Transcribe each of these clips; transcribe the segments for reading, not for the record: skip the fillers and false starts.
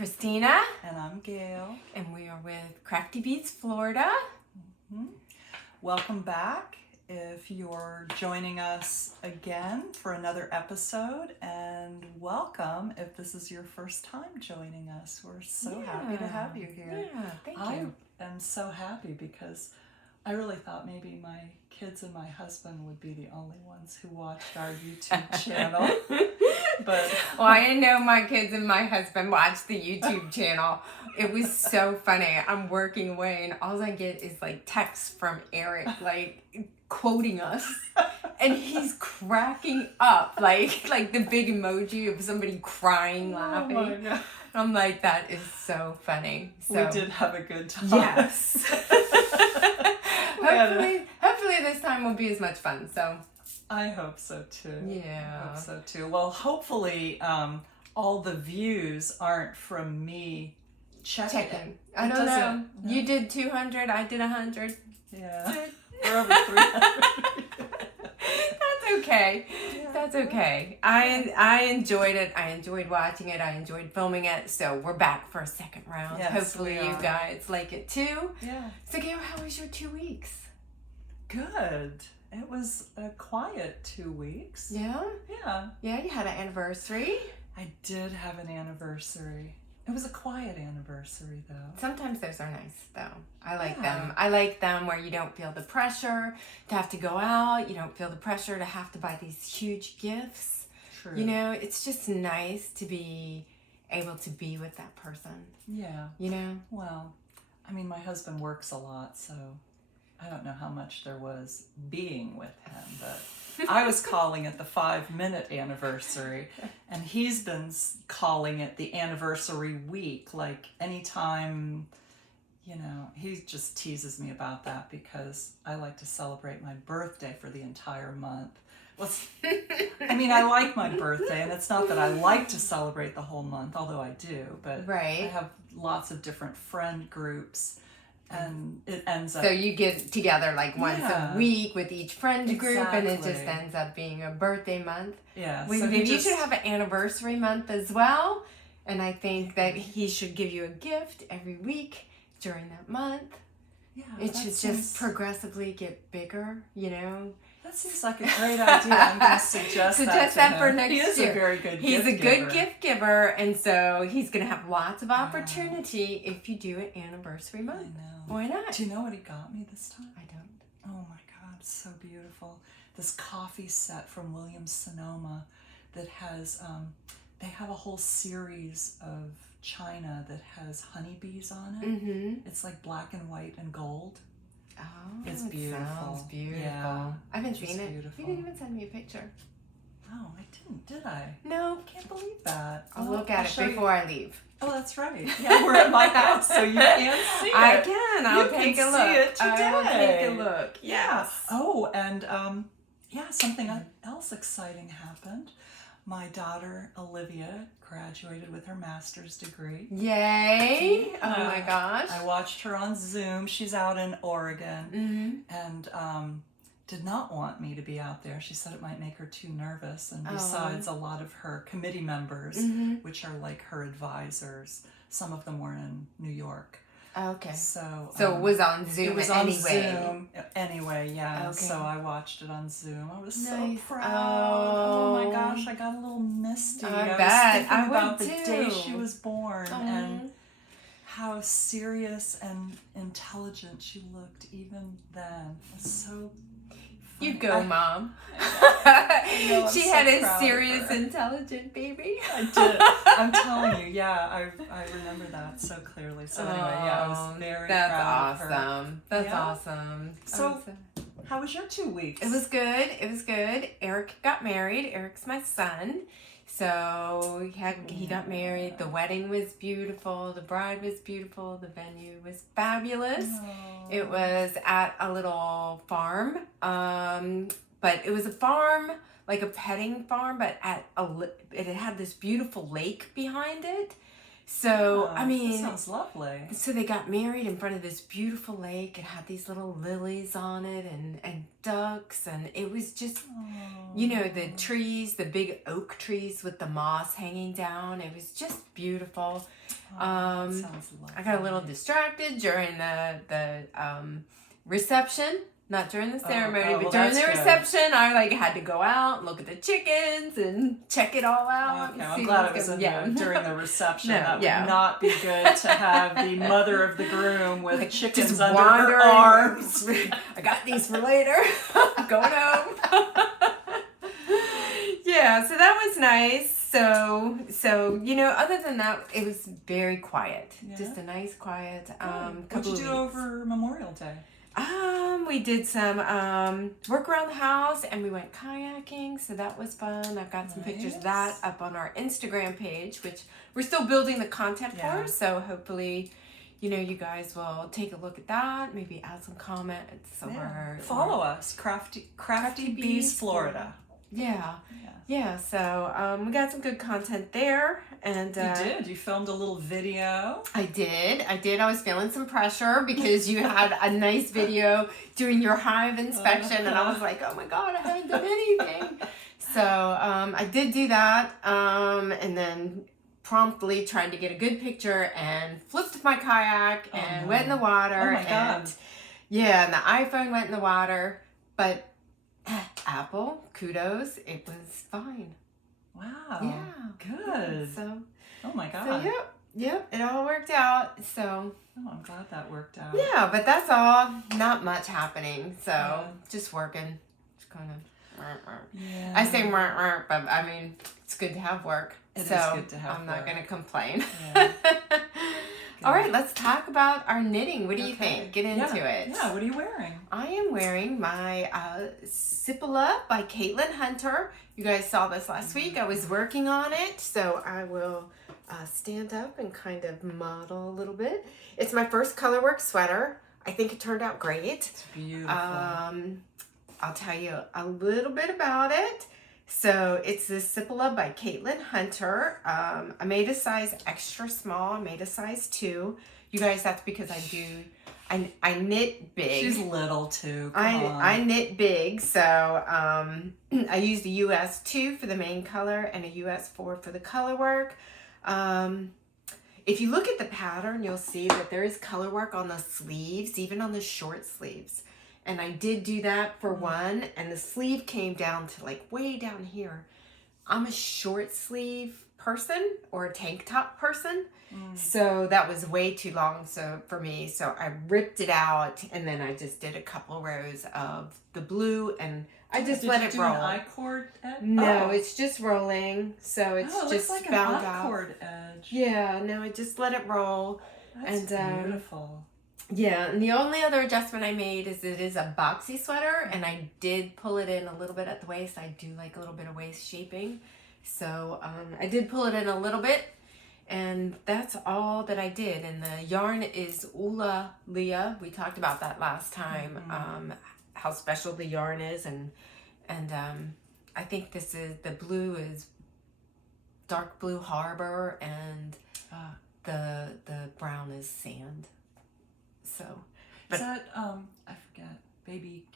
Christina. And I'm Gayle. And we are with CraftyBeesFlorida. Mm-hmm. Welcome back if you're joining us again for another episode, and welcome if this is your first time joining us. We're so happy to have you here. Yeah, thank you. I am so happy because I really thought maybe my kids and my husband would be the only ones who watched our YouTube channel. But well, I know my kids and my husband watch the YouTube channel. It was so funny. I'm working away and all I get is like texts from Eric like quoting us, and he's cracking up like the big emoji of somebody crying, laughing. Oh my God. I'm like, that is so funny. So, we did have a good time. Yes. hopefully this time will be as much fun. So I hope so too. Yeah. I hope so too. Well, hopefully all the views aren't from me checking. I don't know. No. You did 200, I did 100. Yeah. We're over 300. That's okay. Yeah. That's okay. I enjoyed it. I enjoyed watching it. I enjoyed filming it. So we're back for a second round. Yes, hopefully you guys like it too. Yeah. So Gayle, how was your 2 weeks? Good. It was a quiet 2 weeks. Yeah? Yeah. Yeah, you had an anniversary. I did have an anniversary. It was a quiet anniversary, though. Sometimes those are nice, though. I like them. I like them where you don't feel the pressure to have to go out. You don't feel the pressure to have to buy these huge gifts. True. You know, it's just nice to be able to be with that person. Yeah. You know? Well, I mean, my husband works a lot, so I don't know how much there was being with him, but I was calling it the 5-minute anniversary, and he's been calling it the anniversary week. Like anytime, you know, he just teases me about that because I like to celebrate my birthday for the entire month. I mean, I like my birthday, and it's not that I like to celebrate the whole month, although I do, but I have lots of different friend groups. And it ends up... So you get together like once a week with each friend group, and it just ends up being a birthday month. Yeah. Well, so you should have an anniversary month as well. And I think that he should give you a gift every week during that month. Yeah. It should just progressively get bigger, you know? That seems like a great idea. I'm going to suggest that for next year. He is a very good gift giver. He's a good gift giver, and so he's going to have lots of opportunity if you do an anniversary month. I know. Why not? Do you know what he got me this time? I don't. Oh my God, it's so beautiful. This coffee set from Williams-Sonoma that has, they have a whole series of china that has honeybees on it. Mm-hmm. It's like black and white and gold. Oh, it's beautiful. Sounds beautiful. Yeah, I haven't seen it. Beautiful. You didn't even send me a picture. Oh, I didn't, did I? No. I can't believe that. I'll look at it before I leave. Oh, that's right. Yeah, we're at my house, so you can see it. I can. I'll take a look. See it today. I will take a look. Yeah. Oh, and something else exciting happened. My daughter Olivia graduated with her master's degree. Yay! Oh my gosh! I watched her on Zoom. She's out in Oregon, and did not want me to be out there. She said it might make her too nervous, and besides, a lot of her committee members, which are like her advisors, some of them were in New York. Okay. So it was on Zoom. It was on Zoom anyway. Yeah. Okay. So I watched it on Zoom. I was nice. so proud. Oh my gosh, I got a little misty. I bet. was thinking I about would the too. day she was born and how serious and intelligent she looked even then. It was so. You go, Mom. She had a serious, intelligent baby. I did. I'm telling you, yeah, I remember that so clearly. So anyway, yeah, I was very proud of her. That's awesome. So, how was your 2 weeks? It was good. It was good. Eric got married. Eric's my son. So he got married. The wedding was beautiful. The bride was beautiful. The venue was fabulous. It was at a little farm, but it was a farm, like a petting farm, but it had this beautiful lake behind it. So, I That mean, sounds lovely. so they got married in front of this beautiful lake. It had these little lilies on it and ducks. And it was just, you know, the trees, the big oak trees with the moss hanging down. It was just beautiful. That sounds lovely. I got a little distracted during the reception. Not during the ceremony, but during the reception, I like had to go out and look at the chickens and check it all out. Okay, I'm glad it was during the reception. No, That would not be good to have the mother of the groom with chickens just under her arms. I got these for later. I'm going home. Yeah, so that was nice. So you know, other than that, it was very quiet. Yeah. Just a nice, quiet. What'd you do over Memorial Day? We did some work around the house and we went kayaking, so that was fun. I've got some pictures of that up on our Instagram page, which we're still building the content for, so hopefully, you know, you guys will take a look at that, maybe add some comments or follow us, CraftyBeesFlorida. Yeah, so we got some good content there. And you did. You filmed a little video. I did. I was feeling some pressure because you had a nice video doing your hive inspection, and I was like, oh my God, I haven't done anything. So I did do that, and then promptly trying to get a good picture and flipped my kayak and went in the water. Oh my God. Yeah, and the iPhone went in the water, but Apple, kudos, it was fine. Wow. Yeah. Good. So. Oh my God. So yep, it all worked out. So. Oh, I'm glad that worked out. Yeah, but that's all. Not much happening. So just working. Just kind of. Yeah. I say but I mean it's good to have work. It is good to have I'm work. not going to complain. Yeah. All right, let's talk about our knitting. What do you think? Get into it. Yeah, what are you wearing? I am wearing my Cipolla by Caitlin Hunter. You guys saw this last week. I was working on it, so I will stand up and kind of model a little bit. It's my first colorwork sweater. I think it turned out great. It's beautiful. I'll tell you a little bit about it. So it's the Cipolla by Caitlin Hunter. I made a size extra small. I made a size 2. You guys, that's because I knit big. She's little too. I knit big, so I used a US 2 for the main color and a US 4 for the color work. If you look at the pattern, you'll see that there is color work on the sleeves, even on the short sleeves. And I did do that for one, and the sleeve came down to like way down here. I'm a short sleeve person or a tank top person, so that was way too long for me. So I ripped it out, and then I just did a couple rows of the blue, and I just let it roll. An I-cord edge? No, it's just rolling, so it's it just looks like bound an I-cord edge. Yeah, no, I just let it roll. That's beautiful. Yeah, and the only other adjustment I made is it is a boxy sweater, and I did pull it in a little bit at the waist. I do like a little bit of waist shaping. So I did pull it in a little bit, and that's all that I did. And the yarn is Ula Leah. We talked about that last time, how special the yarn is. And I think the blue is dark blue Harbor, and the brown is sand. So, but is that I forget, baby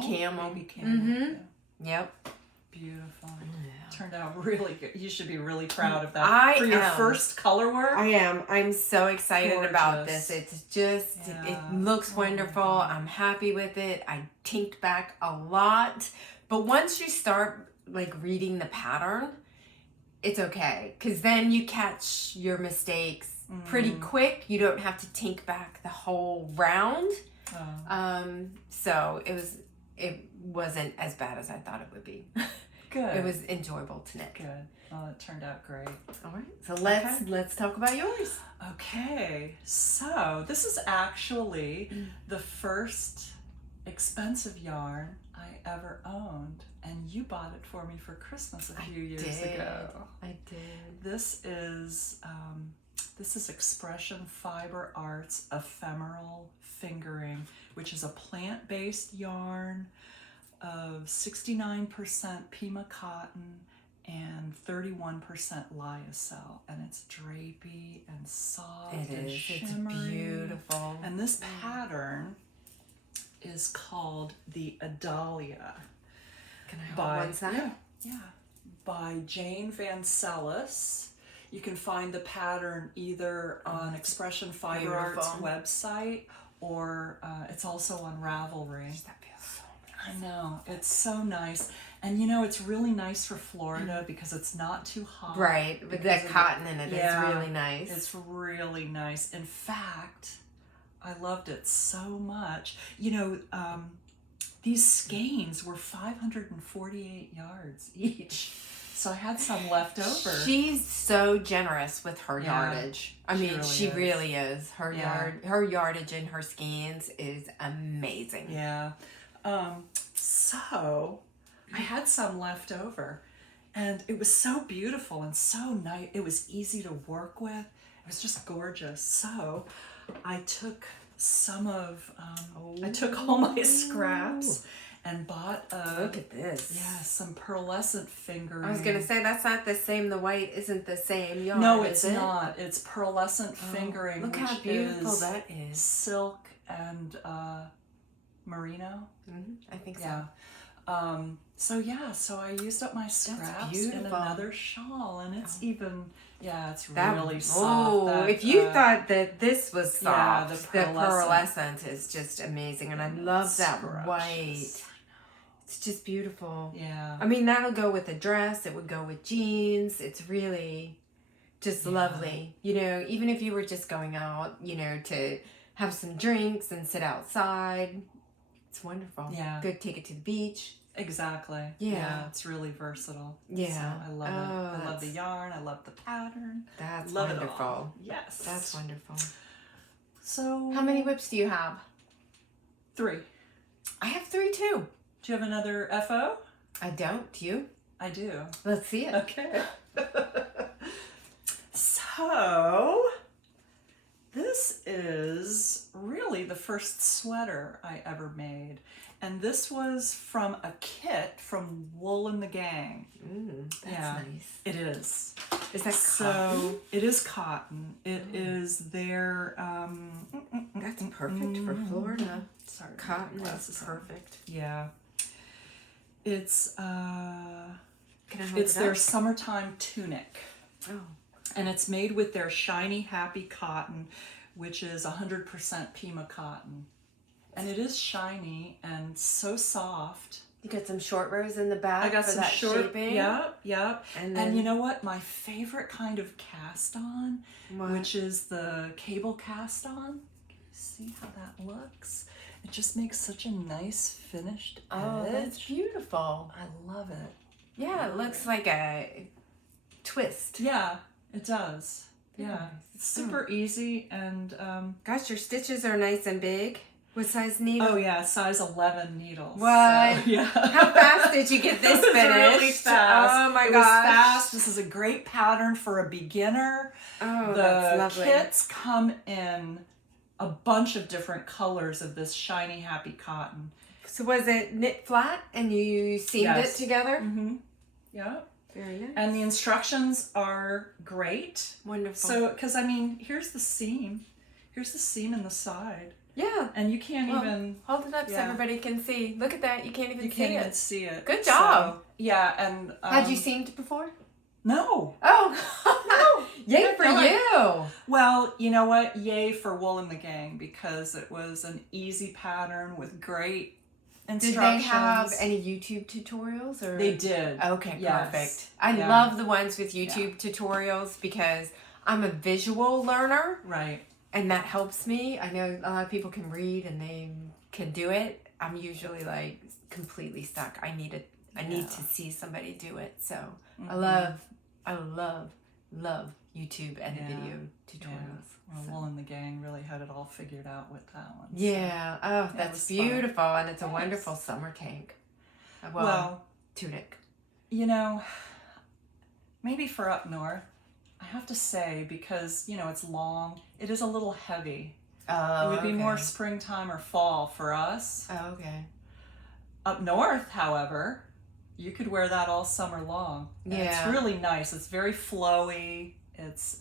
camel. Yeah. Yep. Beautiful. Yeah. Turned out really good. You should be really proud of that. For your first color work. I am. I'm so excited about this. It's just it looks wonderful. I'm happy with it. I tinked back a lot, but once you start like reading the pattern, it's okay, because then you catch your mistakes pretty quick. You don't have to tink back the whole round. So it wasn't as bad as I thought it would be. Good. It was enjoyable to knit. Good. Well, it turned out great. All right. So let's talk about yours. Okay. So this is actually the first expensive yarn I ever owned, and you bought it for me for Christmas a few years ago. I did. This is Expression Fiber Arts Ephemeral Fingering, which is a plant-based yarn of 69% Pima cotton and 31% lyocell, and it's drapey and soft It and is. shimmery. It's beautiful. And this pattern is called the Adalia. Can I hold one side? Yeah, by Jane Vancellis. You can find the pattern either on Expression Fiber Art's website, or it's also on Ravelry. That feels so nice. I know, it's so nice. And you know, it's really nice for Florida because it's not too hot. Right, with that cotton in it, Yeah, it's really nice. It's really nice. In fact, I loved it so much. You know, these skeins were 548 yards each. So I had some left over. She's so generous with her yardage. I mean, she really is. Her yardage and her skeins is amazing. Yeah. So I had some left over, and it was so beautiful and so nice. It was easy to work with. It was just gorgeous. So I took some of, I took all my scraps and bought look at this. Yeah, some pearlescent fingering. I was gonna say that's not the same. The white isn't the same yarn. No, it's not. It's pearlescent fingering. Look how beautiful that is. Silk and merino. I think so. Yeah. So I used up my scraps in another shawl, and it's even. Yeah, it's really soft. Oh, if you thought that this was soft, the pearlescent is just amazing, and I love that white. It's just beautiful. Yeah. I mean, that'll go with a dress. It would go with jeans. It's really just lovely. You know, even if you were just going out, you know, to have some drinks and sit outside, it's wonderful. Yeah. Good, take it to the beach. Exactly. Yeah. It's really versatile. Yeah. So I love it. I love the yarn. I love the pattern. That's love wonderful. It all. Yes. That's wonderful. So. How many whips do you have? 3. I have 3 too. Do you have another FO? I don't. Do you? I do. Let's see it. Okay. So, this is really the first sweater I ever made. And this was from a kit from Wool and the Gang. That's nice. It is. Is that so cotton? It is cotton. It is their That's perfect for Florida. Sorry, Cotton is perfect. Yeah. It's Can I hold it's it their up? summertime tunic. Oh. And it's made with their shiny happy cotton, which is 100% Pima cotton. And it is shiny and so soft. You got some short rows in the back. I got for some that short, shaping. Yep. And you know what? My favorite kind of cast on, which is the cable cast on. See how that looks? It just makes such a nice finished edge. Oh, that's beautiful. I love it. Yeah, it looks like a twist. Yeah, it does. Yeah, Nice. it's super easy and. Gosh, your stitches are nice and big. What size needle? Oh yeah, size 11 needles. What? So, yeah. How fast did you get this It was finished? really fast. Oh my It gosh. was fast. This is a great pattern for a beginner. Oh, The that's lovely. kits come in a bunch of different colors of this shiny happy cotton. So was it knit flat and you seamed it together? Mm-hmm. Yeah. Very nice. And the instructions are great. Wonderful. So, because I mean, here's the seam. Here's the seam in the side. Yeah. And you can't even... Hold it up so Yeah. everybody can see. Look at that. You can't even see even it. see it. Good job. So, yeah, and... Had you seamed before? No. Oh. Yay for you. Well, you know what? Yay for Wool and the Gang, because it was an easy pattern with great instructions. Did they have any YouTube tutorials? Or They did. Okay, Yes. perfect. I Yeah. love the ones with YouTube tutorials because I'm a visual learner. Right. And that helps me. I know a lot of people can read and they can do it. I'm usually like completely stuck. I need to see somebody do it. So I love YouTube and video tutorials. Well, So. Wool and the Gang really had it all figured out with that one. So. Yeah. Oh, it that's was fun. beautiful. And it's a Yes. wonderful summer tank. Well, tunic. you know, maybe for up north, I have to say, because, you know, it's long, it is a little heavy. Oh, It would be more springtime or fall for us. Oh, okay. Up north, however, you could wear that all summer long. And Yeah. it's really nice. It's very flowy. It's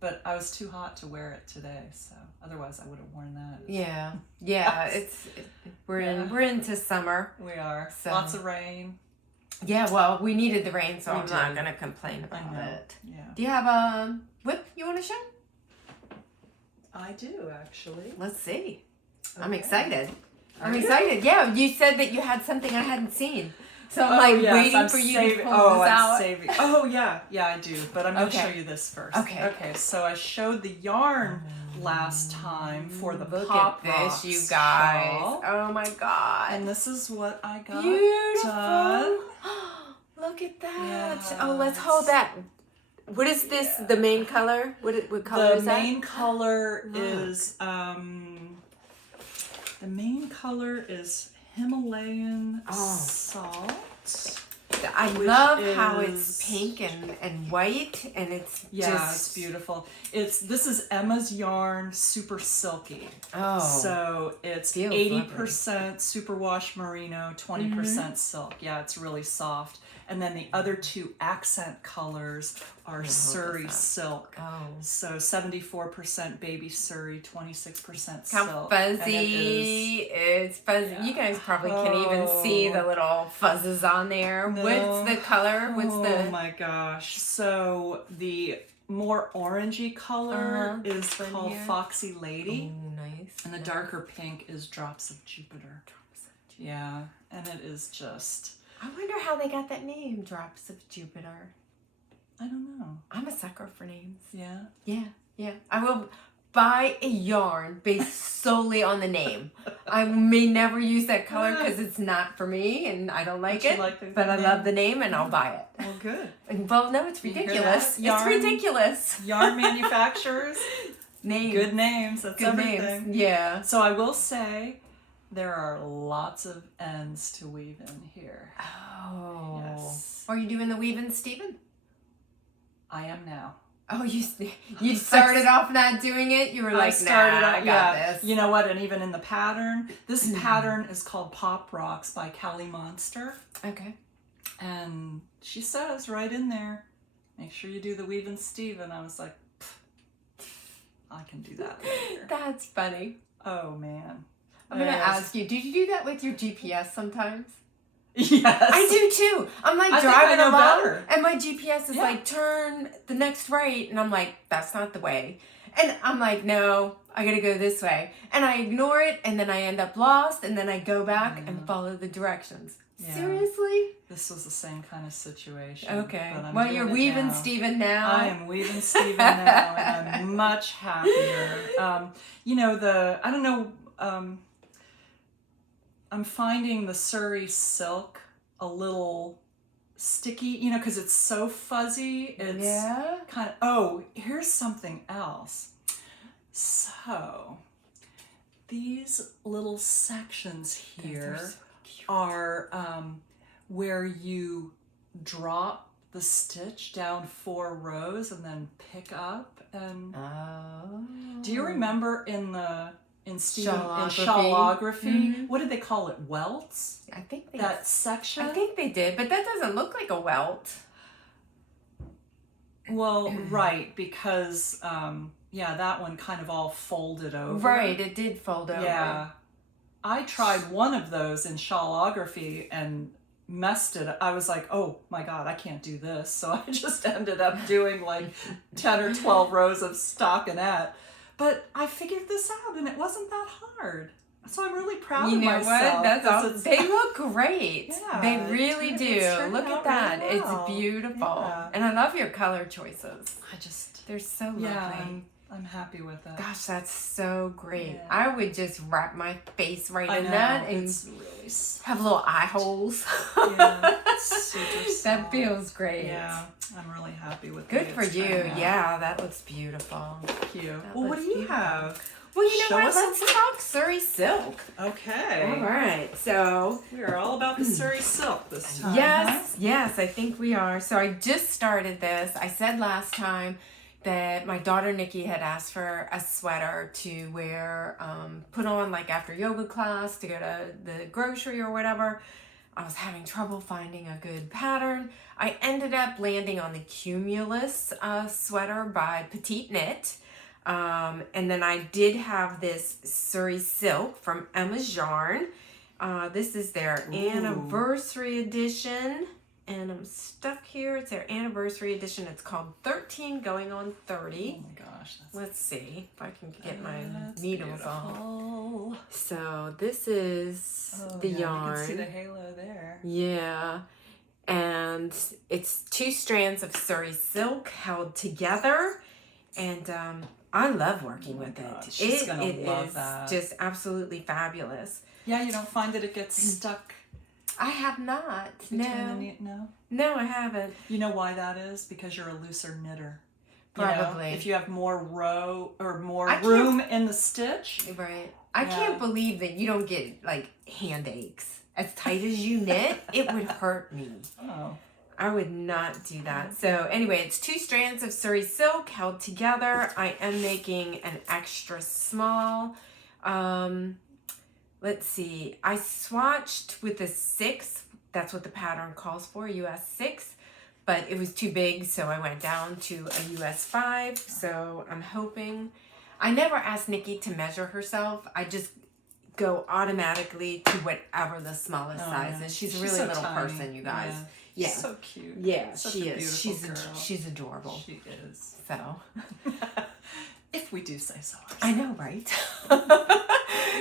but I was too hot to wear it today, so otherwise I would have worn that. Yeah. Yeah. We're into summer. We are. So. Lots of rain. Yeah, well, we needed the rain, so We I'm did. not gonna complain about it. Yeah. Do you have a whip you want to show? I do, actually. Let's see. I'm Okay. excited. I'm Are you? excited. Yeah, you said that you had something I hadn't seen. So I'm waiting for you to pull this out. Saving. Oh, yeah. Yeah, I do. But I'm going to Okay. show you this first. Okay. Okay, so I showed the yarn last time for the Look Pop at Rocks this, you guys. shawl. Oh my god. And this is what I got Beautiful. done. Look at that. Yes. Oh, let's hold that. What is this? The main color? What color The is that? main color Look. is Himalayan Oh. salt. I which love how it's is- pink and white, and it's Yeah, just it's beautiful. This is Emma's yarn, super silky. oh, So it's Feels 80% superwash merino, 20% silk. Yeah, it's really soft. And then the other two accent colors are Suri that. silk. oh, So 74% baby Suri, 26% how silk. And it fuzzy! is- It's fuzzy. Yeah. You guys probably can't even see the little fuzzes on there. No. What's the color? What's Oh the? my gosh. So the more orangey color is This one called here? Foxy Lady. Oh, nice. And the darker pink is Drops of Jupiter. Yeah, and it is just, I wonder how they got that name, Drops of Jupiter. I don't know. I'm a sucker for names. Yeah. Yeah. I will buy a yarn based solely on the name. I may never use that color because it's not for me and I don't like But you it. like the But I name? love the name and I'll buy it. Well, good. And, well, no, it's You hear ridiculous. that? It's Yarn? ridiculous. Yarn manufacturers, Name. good names. That's Good everything. names. Yeah. So I will say there are lots of ends to weave in here. Oh. Yes. Are you doing the weaving, Stephen? I am now. Oh, you started off not doing it? You were like, I got this. You know what? And even in the pattern, this pattern is called Pop Rocks by Callie Monster. Okay. And she says right in there, make sure you do the weave and Steve. And I was like, I can do that later. That's funny. Oh, man. I'm going to ask you, did you do that with your GPS sometimes? Yes. I do too. I'm like I think driving I know along better. and my GPS is Yeah. like, turn the next right. And I'm like, that's not the way. And I'm like, no, I got to go this way. And I ignore it and then I end up lost and then I go back and follow the directions. Yeah. Seriously? This was the same kind of situation. Okay. but I'm Well, doing you're it weaving now. Stephen now. I am weaving Stephen now, and I'm much happier. You know, I don't know, I'm finding the Suri silk a little sticky, you know, because it's so fuzzy. It's Yeah. kind of, oh, here's something else. So, these little sections here Those are so cute. are where you drop the stitch down 4 rows and then pick up. And Oh. do you remember in Shawlography? shawlography, what did they call it? Welts? I think they That section? I think they did, but that doesn't look like a welt. Well, right, because that one kind of all folded over. Right, it did fold over. Yeah. I tried one of those in shawlography and messed it. I was like, oh my God, I can't do this. So I just ended up doing like 10 or 12 rows of stockinette. But I figured this out and it wasn't that hard. So I'm really proud You of know myself. what? That's 'cause awesome. it's- They look great. Yeah, They it really turned- do. it's turned Look out at that. really well. It's beautiful. Yeah. And I love your color choices. I just, They're so lovely. yeah, I'm happy with that. Gosh, that's so great. Yeah. I would just wrap my face right I in know, that and it's really have little eye holes. Yeah, it's super That soft. feels great. Yeah, I'm really happy with Good the for way it's you. turned out. Yeah, that looks beautiful. Thank you. That Well, what looks do you beautiful. have? Well, you know Show what? us Let's something. talk Suri silk. Okay. All right. So, We are all about the Suri silk this time. yes, I think we are. So I just started this. I said last time that my daughter Nikki had asked for a sweater to wear, put on like after yoga class to go to the grocery or whatever. I was having trouble finding a good pattern. I ended up landing on the Cumulus sweater by Petite Knit. And then I did have this Suri silk from Emma's Yarn. This is their anniversary edition. And I'm stuck here. It's their anniversary edition. It's called 13 going on 30. Oh my gosh. Let's see if I can get my needles beautiful. on. So this is the yarn. You can see the halo there. Yeah. And it's 2 strands of Suri silk held together. And I love working with it. She's gonna love that. Just absolutely fabulous. Yeah, you don't find that it gets stuck. I have not. No, I haven't. You know why that is? Because you're a looser knitter. Probably. If you have more row or more room in the stitch. Right. I can't believe that you don't get like hand aches. As tight as you knit, it would hurt me. Oh. I would not do that. So anyway, it's 2 strands of Suri silk held together. I am making an extra small. Let's see. I swatched with a 6. That's what the pattern calls for, US 6. But it was too big, so I went down to a US 5. So I'm hoping. I never asked Nikki to measure herself. I just go automatically to whatever the smallest size is. She's a really so little tiny. person, you guys. Yeah. She's so cute. Yeah, Such she a is. beautiful She's adorable. She is. So. If we do say so. I know, right?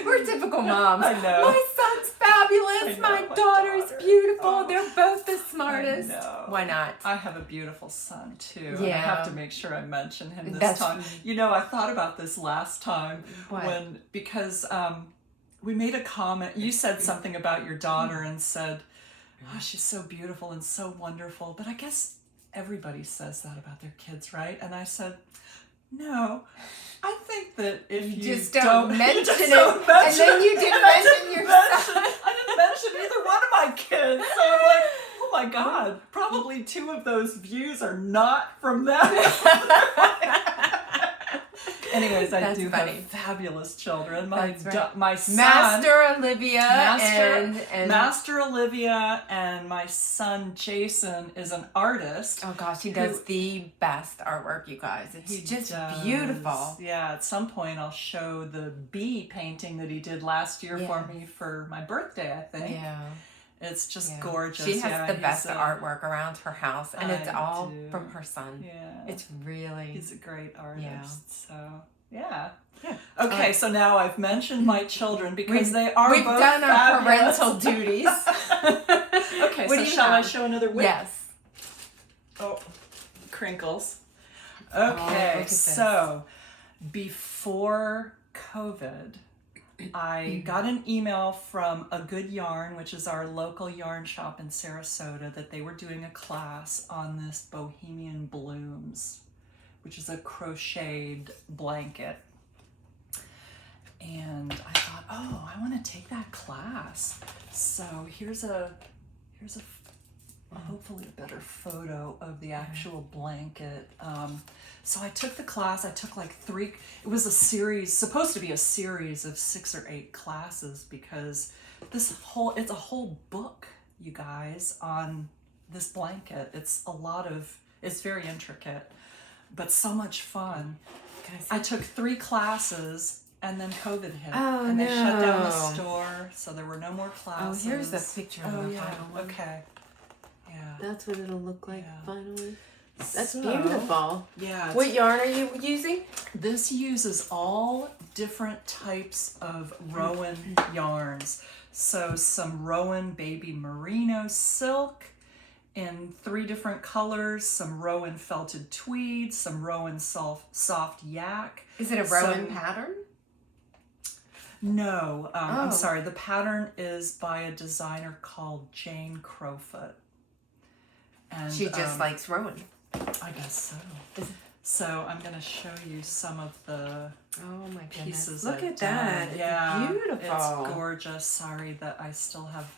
We're typical moms. I know. My son's fabulous. My daughter's beautiful. Oh. They're both the smartest. I know. Why not? I have a beautiful son too. Yeah. I have to make sure I mention him this time. You know, I thought about this last time because we made a comment. You said something about your daughter and said, "Oh, she's so beautiful and so wonderful." But I guess everybody says that about their kids, right? And I said, no, I think that if you just don't mention it, and then you didn't mention your son. I didn't mention either one of my kids. So I'm like, oh my God, probably 2 of those views are not from them. Anyways, I do have fabulous children. My son, Master Olivia, Master Olivia, and my son Jason is an artist. Oh gosh, he does the best artwork, you guys. It's just beautiful. Yeah, at some point I'll show the bee painting that he did last year for me for my birthday, I think. Yeah. It's just gorgeous. She has the best artwork around her house, and it's all from her son. Yeah. It's really... He's a great artist. So, yeah. Okay, so now I've mentioned my children because they are both done our fabulous. parental duties. Okay, so shall I show another whip? Yes. Oh, crinkles. Okay, so before COVID... I got an email from A Good Yarn, which is our local yarn shop in Sarasota, that they were doing a class on this Bohemian Blooms, which is a crocheted blanket. And I thought, oh, I want to take that class. So here's a hopefully a better photo of the actual blanket. So I took the class. I took like 3. It was a series, supposed to be a series of 6 or 8 classes because it's a whole book, you guys, on this blanket. It's very intricate, but so much fun. I took 3 classes and then COVID hit. Oh, and they shut down the store, so there were no more classes. Oh, here's the picture of the final one. Okay. Yeah. That's what it'll look like finally. That's beautiful. Yeah. What yarn are you using? This uses all different types of Rowan yarns. So some Rowan baby merino silk in 3 different colors, some Rowan felted tweed, some Rowan soft yak. Is it a Rowan pattern? No, I'm sorry. The pattern is by a designer called Jane Crowfoot. And she just likes Rowan. I guess so. So I'm going to show you some of the pieces. Look at that. Yeah, it's beautiful. It's gorgeous. Sorry that I still have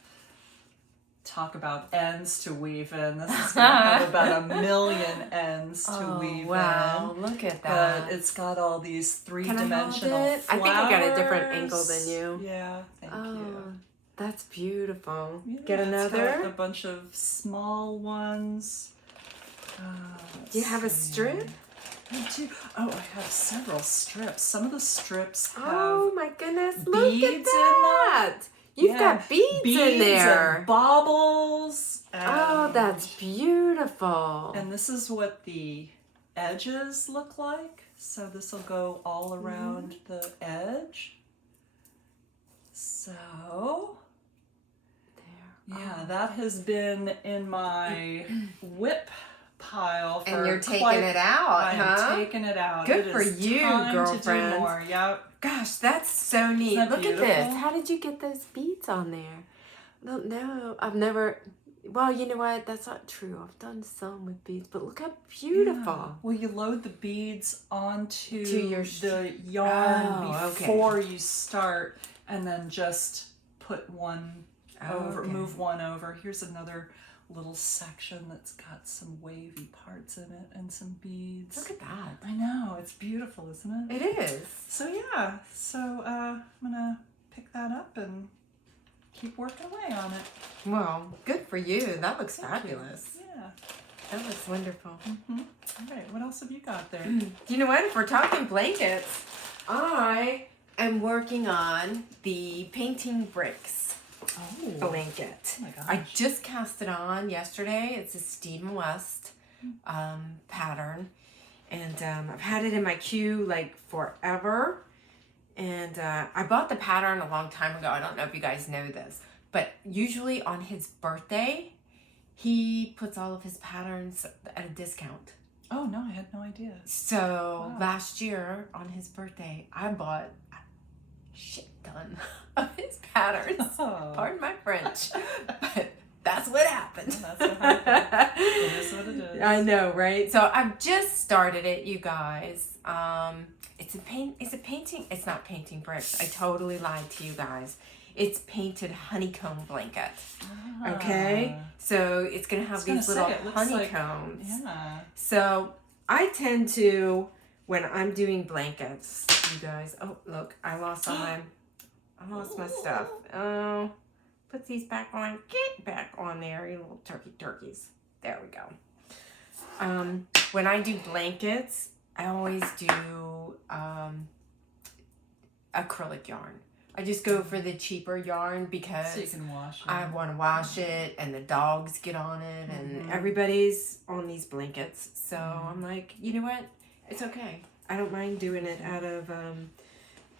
talk about ends to weave in. This is going to have about 1 million ends to weave in. Wow, look at that. But it's got all these 3-dimensional flowers. I think I got a different angle than you. Yeah, thank you. That's beautiful. Yeah, Get it's another. got a bunch of small ones. Do you have a strip? I do. Oh, I have several strips. Some of the strips have Oh my goodness! Look beads at that. You've got beads in there. And baubles. Oh, that's beautiful. And this is what the edges look like. So this will go all around the edge. So, yeah, that has been in my whip pile for and you're taking it out, huh? I'm taking it out. Good for you, girlfriend. To do more. Yep. Gosh, that's so neat. Isn't that Look at beautiful? this. How did you get those beads on there? No, I've never. Well, you know what? That's not true. I've done some with beads, but look how beautiful. Yeah. Well, you load the beads onto your the yarn before okay. you start, and then just put one over, move one over. Here's another little section that's got some wavy parts in it and some beads. Look at that. I know, it's beautiful, isn't it? It is. So yeah, I'm gonna pick that up and keep working away on it. Well, good for you. That looks Thank you. fabulous. Yeah. That looks wonderful. All right, what else have you got there? Do you know what? If we're talking blankets, I am working on the painting bricks blanket. Oh my gosh. I just cast it on yesterday. It's a Stephen West pattern, and I've had it in my queue like forever. And I bought the pattern a long time ago. I don't know if you guys know this, but usually on his birthday, he puts all of his patterns at a discount. Oh no, I had no idea. So last year on his birthday, I bought a shit ton of his patterns. Oh. Pardon my French, but that's what happened. That's what happened. It is what it is. I know, right? So I've just started it, you guys. It's a painting. It's not painting bricks. I totally lied to you guys. It's painted honeycomb blanket. Okay, so it's gonna have these little honeycombs. Yeah. So I tend to, when I'm doing blankets, you guys. Oh, look, I lost my stuff. Oh, put these back on. Get back on there, you little turkeys. There we go. When I do blankets, I always do acrylic yarn. I just go for the cheaper yarn because so you can wash it. I want to wash it and the dogs get on it and everybody's on these blankets. So I'm like, you know what? It's okay. I don't mind doing it out of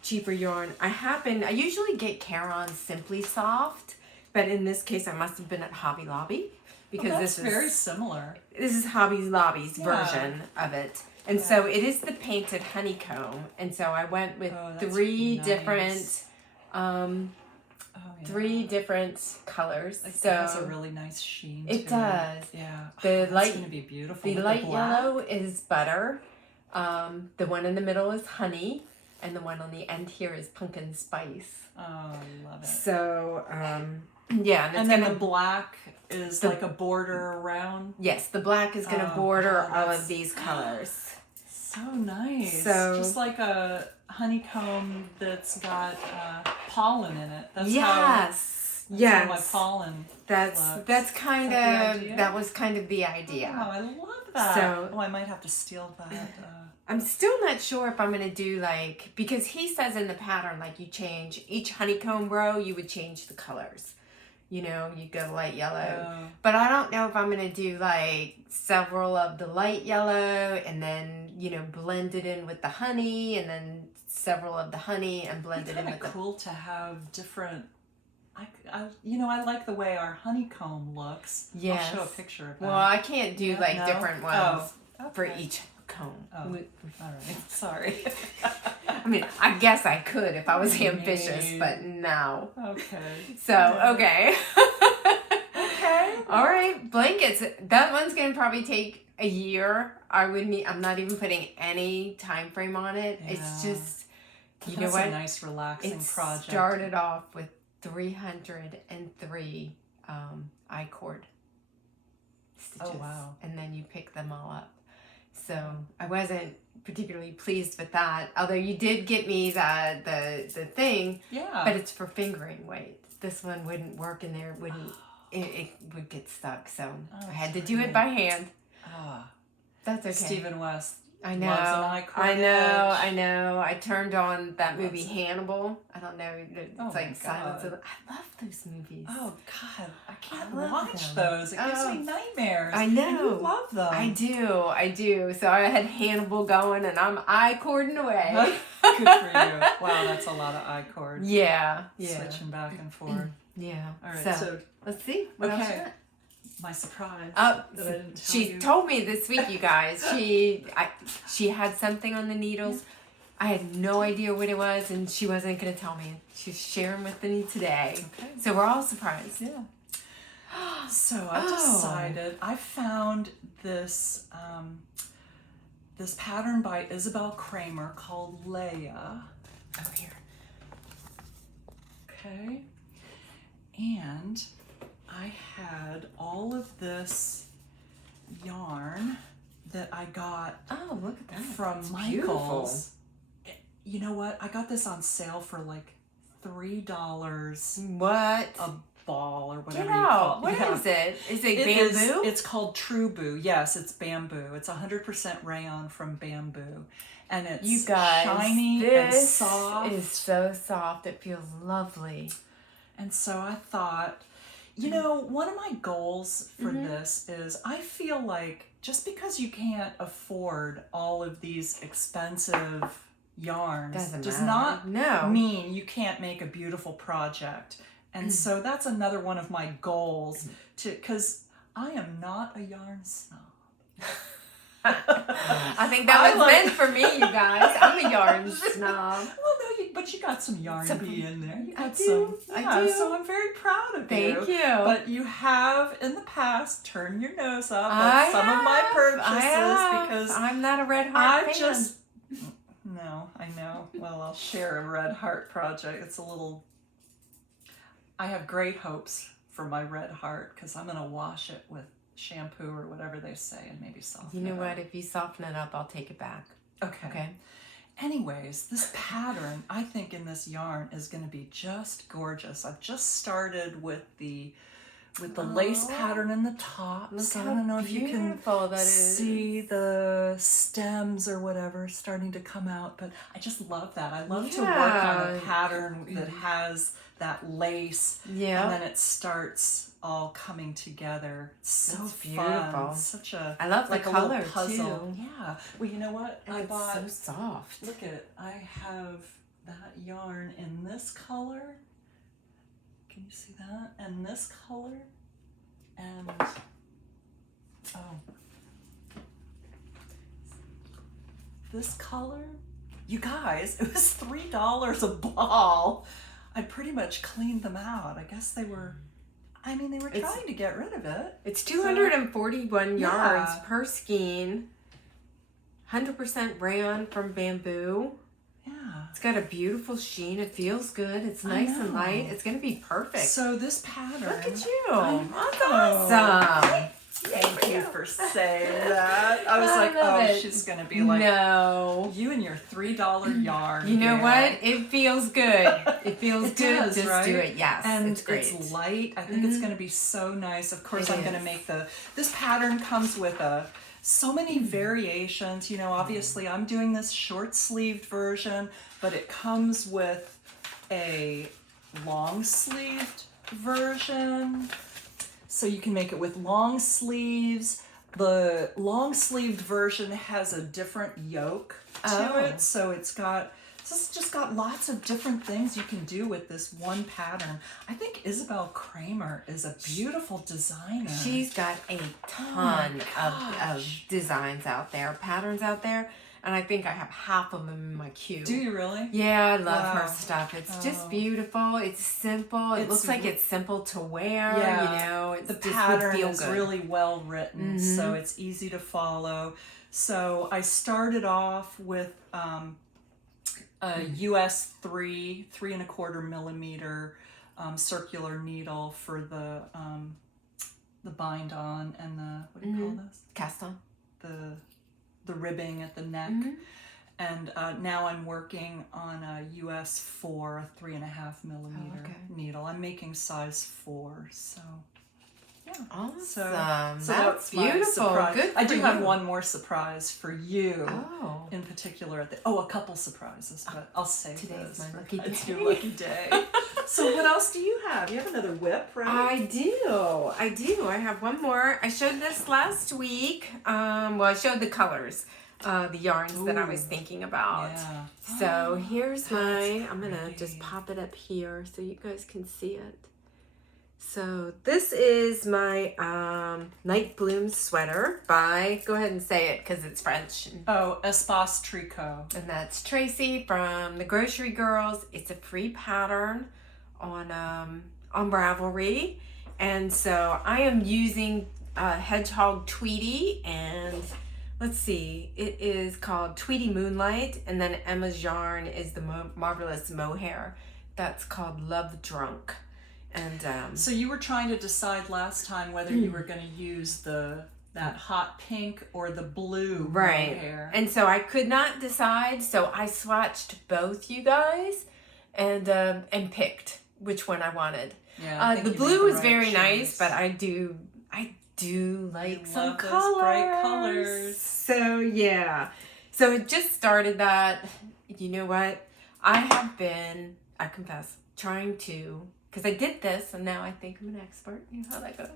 cheaper yarn. I usually get Caron Simply Soft, but in this case I must have been at Hobby Lobby because this is very similar. This is Hobby Lobby's version of it. And so it is the painted honeycomb. And so I went with three different colors. Like, so it has a really nice sheen. It does. Yeah. The that's gonna be beautiful. The light yellow is butter. The one in the middle is honey, and the one on the end here is pumpkin spice. Oh, I love it. So yeah, and then the black is like a border around. Yes, the black is gonna border all of these colors. So nice. So just like a honeycomb that's got pollen in it. That's how my pollen. That's kind of that was kind of the idea. Oh, I love that. So I might have to steal that. I'm still not sure if I'm gonna do because he says in the pattern you change each honeycomb row, you would change the colors. You know, you go light yellow. But I don't know if I'm going to do several of the light yellow and then, blend it in with the honey and then several of the honey and blend it in with the... It's cool to have different... I like the way our honeycomb looks. Yes. I'll show a picture of that. Well, I can't do different ones for each comb. Oh, all right. Sorry. I mean, I guess I could if I was ambitious, but no. Okay. So, okay. Okay. All right, blankets. That one's going to probably take a year. I'm not even putting any time frame on it. Yeah. It's just, you know what? It's a nice, relaxing project. It started off with 303 I-cord stitches. Oh, wow. And then you pick them all up. So I wasn't particularly pleased with that. Although you did get me the thing, but it's for fingering weight. This one wouldn't work in there. It would get stuck. So I had to do it by hand. That's okay. Stephen West. I know. Loves an I-cord I know. I turned on that movie Hannibal. I don't know. It's like Silence of the... I love those movies. Oh, God. I can't watch those. It gives me nightmares. I know. And you love them. I do. So I had Hannibal going and I'm I-cording away. Good for you. Wow, that's a lot of I-cords. Yeah. Switching back and forth. Yeah. All right, so let's see. What else you got? My surprise. She told me this week, you guys. She had something on the needles. I had no idea what it was, and she wasn't going to tell me. She's sharing with me today. Okay. So we're all surprised. Yeah. So I decided. I found this this pattern by Isabel Kramer called Leia. Oh, here. Okay. And I had all of this yarn that I got look at that. from Michael's. You know what? I got this on sale for like $3 What? a ball or whatever Get you out. call it. What is it? Is it bamboo? It's called True Boo. Yes, it's bamboo. It's 100% rayon from bamboo. And it's you guys, shiny and soft. This is so soft. It feels lovely. And so I thought, you know, one of my goals for this is I feel like just because you can't afford all of these expensive yarns does not mean you can't make a beautiful project. And so that's another one of my goals because I am not a yarn snob. I think that was meant for me, you guys. I'm a yarn snob. Well, no, but you got some yarn bee in there. You got I do. So I'm very proud of you. Thank you. But you have in the past turned your nose up at some of my purchases because I'm not a Red Heart fan. No, I know. Well, I'll share a Red Heart project. It's a little. I have great hopes for my Red Heart because I'm gonna wash it with shampoo or whatever they say and maybe soften it. You know what? If you soften it up, I'll take it back. Okay. Anyways, this pattern I think in this yarn is going to be just gorgeous. I've just started with the lace pattern in the top. So I don't know if you can see the stems or whatever starting to come out, but I just love that. I love to work on a pattern that has that lace and then it starts all coming together. It's so fun. Such a I love like the a color little puzzle. too. Yeah. Well, you know what? I bought so soft. Look at it. I have that yarn in this color. Can you see that? And this color. And this color. You guys, it was $3 a ball. I pretty much cleaned them out. I guess they were trying to get rid of it. It's 241 yards per skein. 100% rayon from bamboo. Yeah. It's got a beautiful sheen. It feels good. It's nice and light. It's going to be perfect. So this pattern. Look at you. That's awesome. Thank you for saying that. I was like, she's going to be like, no. You and your $3 yarn. You know what? It feels good. It feels good. Does, Just right? do it. Yes. And it's great. It's light. I think it's going to be so nice. Of course, I'm going to make this pattern comes with so many variations. You know, obviously I'm doing this short sleeved version, but it comes with a long sleeved version. So you can make it with long sleeves. The long sleeved version has a different yoke to it. So it's just got lots of different things you can do with this one pattern. I think Isabel Kramer is a beautiful designer. She's got a ton of designs out there, patterns out there. And I think I have half of them in my queue. Do you really? Yeah, I love her stuff. It's just beautiful. It's simple. It looks like it's simple to wear. Yeah. You know, it's the just pattern feel is good. really well written, so it's easy to follow. So I started off with a US 3.25 millimeter circular needle for the bind on and the what do you call this? Cast on. the ribbing at the neck. And now I'm working on a US 4 3.5 millimeter needle. I'm making size 4, so yeah. Awesome. So that's beautiful. Good. I do have one more surprise for you. Oh. In particular a couple surprises, but I'll save Today's those. my lucky day. It's your lucky day. So what else do you have? You have another whip, right? I do. I have one more. I showed this last week. I showed the colors, the yarns that I was thinking about. Yeah. So here's I'm going to just pop it up here so you guys can see it. So this is my Night Bloom sweater by, go ahead and say it because it's French. Espace Tricot. And that's Tracy from the Grocery Girls. It's a free pattern on Ravelry. And so I am using Hedgehog Tweety, and let's see, it is called Tweety Moonlight, and then Emma's yarn is the Marvelous Mohair. That's called Love Drunk. And so you were trying to decide last time whether you were going to use that hot pink or the blue mohair. And so I could not decide, so I swatched both, you guys, and picked which one I wanted. Yeah, the blue is very nice, but I do like some colors. Bright colors. So yeah. So it just started that. You know what? I confess, trying to, because I did this and now I think I'm an expert. You know how that goes.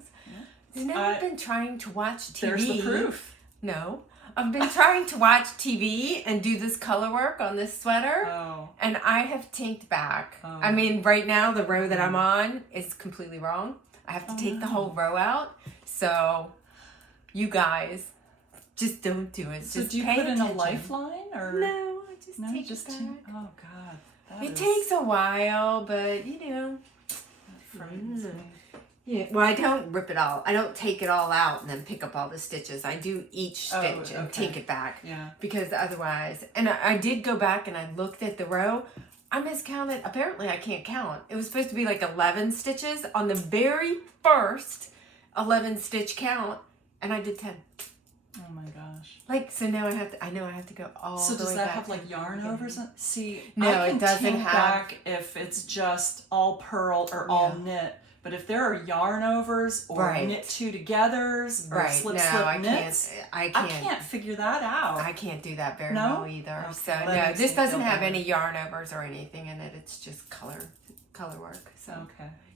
Yeah. I've been trying to watch TV. There's the proof. No. I've been trying to watch TV and do this color work on this sweater, and I have tinked back. I mean, right now, the row that I'm on is completely wrong. I have to take the whole row out. So, you guys, just don't do it. So just do you put in a lifeline? Or? No, I just take it back. Oh, God. It takes a while, but, you know. That frightens me. Yeah, well, I don't rip it all. I don't take it all out and then pick up all the stitches. I do each stitch and take it back. Yeah. Because otherwise, and I did go back and I looked at the row. I miscounted. Apparently, I can't count. It was supposed to be like 11 stitches on the very first 11 stitch count, and I did 10. Oh my gosh. Like, so now I know I have to go all the way back. So does that have like yarn overs? See, no, I can it doesn't have. Back if it's just all purl or all knit. But if there are yarn overs or knit two togethers or slip knits, I can't figure that out. I can't do that very well either. Okay. So no, this doesn't have any yarn overs or anything in it. It's just color work. So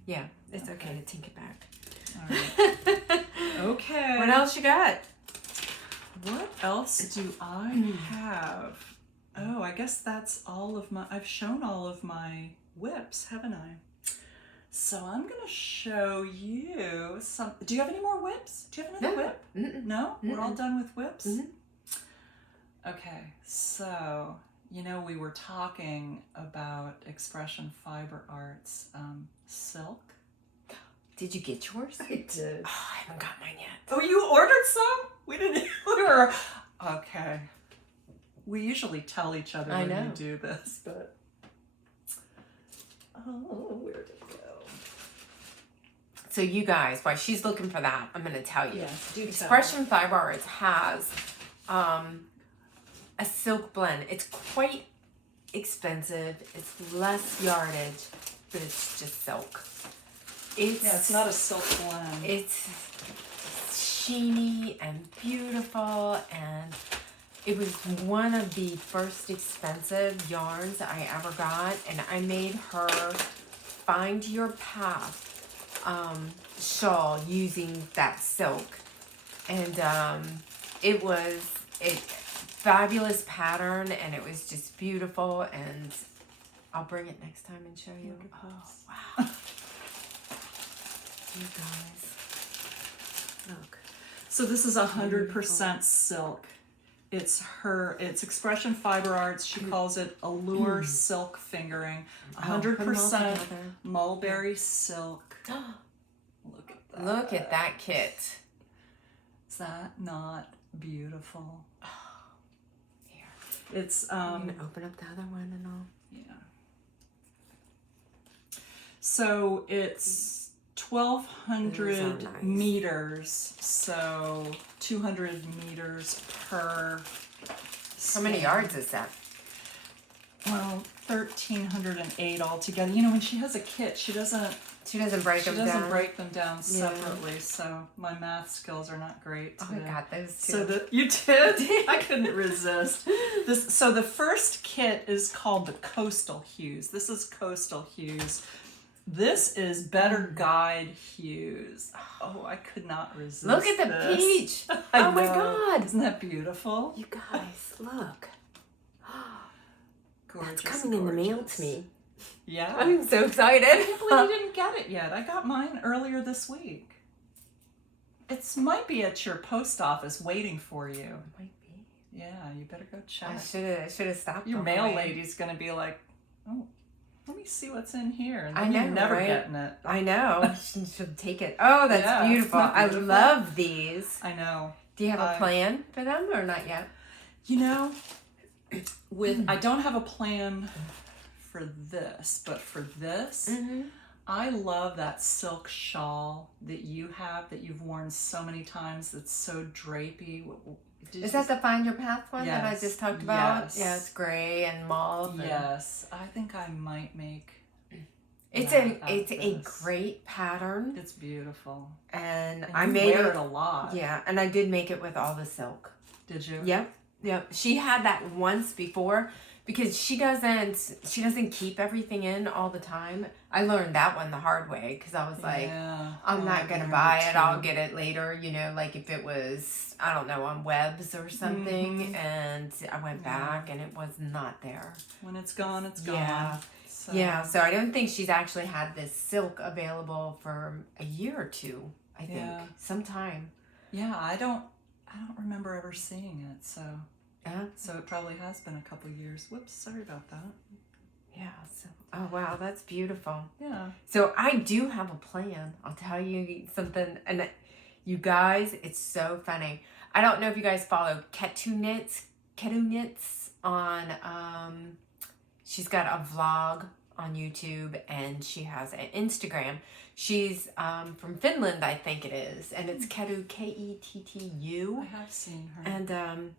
yeah, it's okay to tink it back. All right. Okay. What else you got? What else do I have? Oh, I guess that's all of my. I've shown all of my whips, haven't I? So I'm going to show you some. Do you have any more whips? Do you have another whip? No? We're all done with whips? Okay, so, we were talking about Expression Fiber Arts silk. Did you get yours? I did. Oh, I haven't got mine yet. Oh, you ordered some? We didn't order. Okay. We usually tell each other when we do this, but. Oh, where did it go? So you guys, while she's looking for that, I'm going to tell you. Yes, do Expression Fiber Arts has a silk blend. It's quite expensive. It's less yardage, but it's just silk. It's not a silk blend. It's sheeny and beautiful, and it was one of the first expensive yarns I ever got, and I made her Find Your Path shawl using that silk, and it was a fabulous pattern, and it was just beautiful, and I'll bring it next time and show you. Oh wow. You guys, look. So this is 100% silk. It's Expression Fiber Arts. She calls it Allure Silk Fingering. 100% mulberry silk. Look at that. Look at that kit. Is that not beautiful? Here. It's I'm gonna open up the other one and all. Yeah. So it's 1,200 Those are nice. meters, so 200 meters per How many skein. yards is that? Well, 1,308 altogether. You know, when she has a kit, she doesn't break them down. break them down separately, so my math skills are not great Oh, today. I got those too. So you did? I couldn't resist. So the first kit is called the Coastal Hues. This is Coastal Hues. This is Better Guide Hues. Oh, I could not resist. Look at the this. peach. I Oh my know. God. Isn't that beautiful? You guys, look. Gorgeous. That's coming in the mail gorgeous. to me. Yeah. I'm so excited. I can't believe you didn't get it yet. I got mine earlier this week. It might be at your post office waiting for you. Might be. Yeah, you better go check. I should have stopped. Your on the mail way. lady's gonna be like, "Oh, let me see what's in here." And I then know, you're never right? getting it. I know. She'll take it. Oh, that's Yeah, beautiful. isn't that beautiful? I love these. I know. Do you have a I- plan for them or not yet? You know, I don't have a plan for this, but for this, Mm-hmm. I love that silk shawl that you have that you've worn so many times. That's so drapey. Is that the Find Your Path one that I Yes, just talked about? yes. Yeah, it's gray and mauve. and- Yes, I think I might make. It's that a out it's of a this. great pattern, It's beautiful. and And I you made wear it. it a lot. Yeah, and I did make it with all the silk. Did you? Yep. She had that once before because she doesn't keep everything in all the time. I learned that one the hard way because I was like, Yeah. I'm Oh, not I gonna learned buy it. I'll too. get it later. You know, like if it was, I don't know, on Webs or something, Mhm. and I went back and it was not there. When it's gone, it's gone. Yeah. So, Yeah, so I don't think she's actually had this silk available for a year or two. I think Yeah. sometime. Yeah, I don't remember ever seeing it. So Yeah. so it probably has been a couple years. Whoops, sorry about that. Yeah. So, oh wow, that's beautiful. Yeah. So I do have a plan. I'll tell you something, and you guys, it's so funny. I don't know if you guys follow Ketu Knits on. She's got a vlog on YouTube and she has an Instagram. She's from Finland, I think it is, and it's Ketu Kettu. I have seen her. And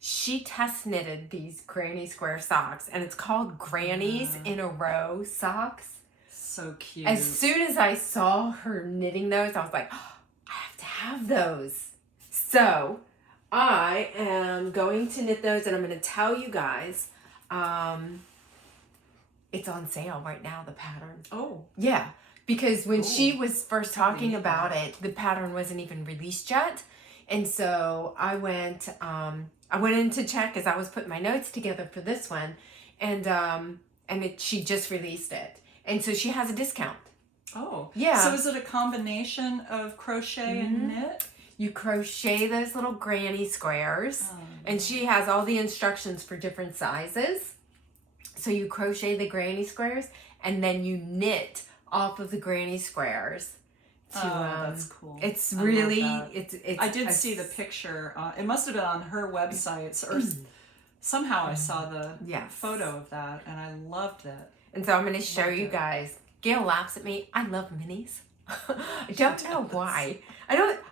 she test knitted these granny square socks, and it's called Grannies in a Row socks. So cute. As soon as I saw her knitting those, I was like, oh, I have to have those. So I am going to knit those, and I'm going to tell you guys, it's on sale right now, the pattern. Oh. Yeah, because when she Ooh. was first talking about it, the pattern wasn't even released yet. And so I went in to check as I was putting my notes together for this one, and she just released it. And so she has a discount. Oh. Yeah. So is it a combination of crochet and knit? You crochet those little granny squares, and she has all the instructions for different sizes. So you crochet the granny squares, and then you knit off of the granny squares. That's cool. It's I love really, that. it's. I did see the picture. It must have been on her website, or somehow I saw the Yes. photo of that, and I loved it. And so I'm going to show Loved you it. guys. Gail laughs at me. I love minis. I don't know why.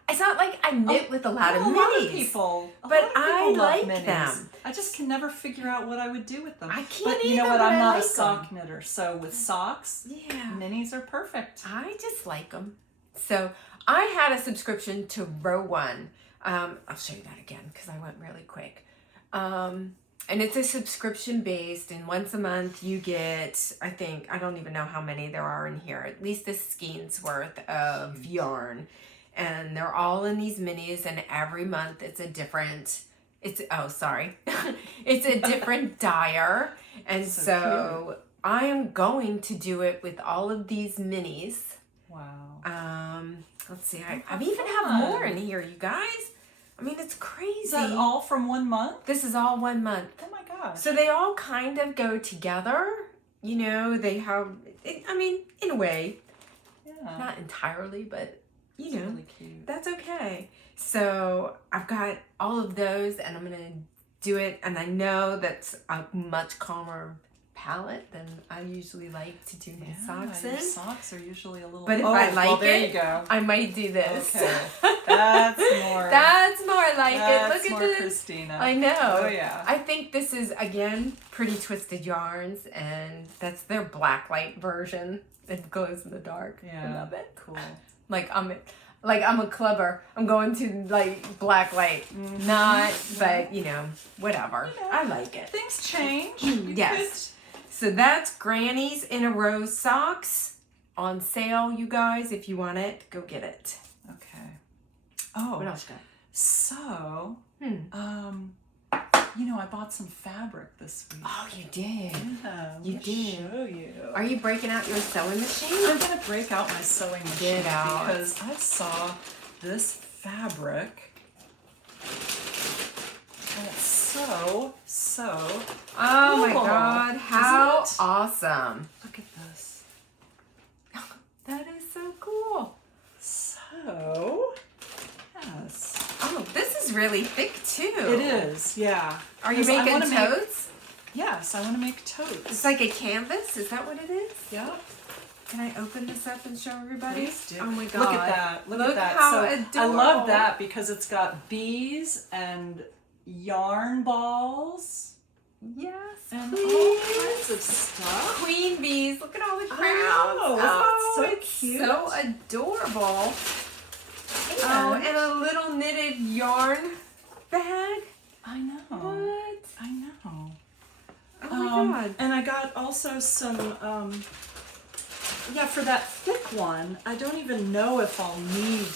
It's not like I knit with a lot of A minis. lot of people, But I love like minis. them. I just can never figure out what I would do with them. I can't But you know either, what? but I'm I not like a sock 'em. knitter, so with socks, Yeah. minis are perfect. I just like them. So I had a subscription to Row One. I'll show you that again because I went really quick. And it's a subscription based, and once a month you get, I don't even know how many there are in here, at least a skein's worth of yarn. And they're all in these minis, and every month it's a different, it's a different dyer. And so I am going to do it with all of these minis. Wow. Let's see, I even have more in here, you guys. I mean, it's crazy. Is that all from 1 month? This is all 1 month. Oh my gosh. So they all kind of go together. You know, they have, in a way, Yeah. not entirely, but, you It's know, really cute. that's okay. So I've got all of those, and I'm going to do it, and I know that's a much calmer palette than I usually like to do my socks your in. Socks are usually a little. But if I like there it, you go. I might do this. Okay, that's more. That's more like That's it. Look more at this. Christina. I know. Oh yeah. I think this is again Pretty Twisted Yarns, and that's their blacklight version. It glows in the dark. Yeah. I love it. Cool. Like I'm a clubber. I'm going to like blacklight. Not, but you know, whatever. I like it. Things change. Yes. So that's Granny's in a Row socks on sale, you guys. If you want it, go get it. Okay. Oh. What else you got? So, you know, I bought some fabric this week. Oh, you did. Yeah, You did. Show you. Are you breaking out your sewing machine? I'm gonna break out my sewing machine Get out. because I saw this fabric. And it's so Oh my cool. God, how Isn't it? awesome. Look at this. That is so cool. So, yes. Oh, this is really thick too. It is, yeah. Are you 'Cause I making wanna make- totes? Yes, I want to make totes. It's like a canvas, is that what it is? Yeah. Can I open this up and show everybody? Please do. Oh my God. Look at that. Look at that. how So adorable. I love that because it's got bees and yarn balls Yes, and please. all kinds of stuff. Queen bees, look at all the I crowns. know, isn't that Oh, so it's cute? so adorable. Oh, and a little knitted yarn bag. I know. What? I know. Oh my God. And I got also some, yeah, for that thick one, I don't even know if I'll need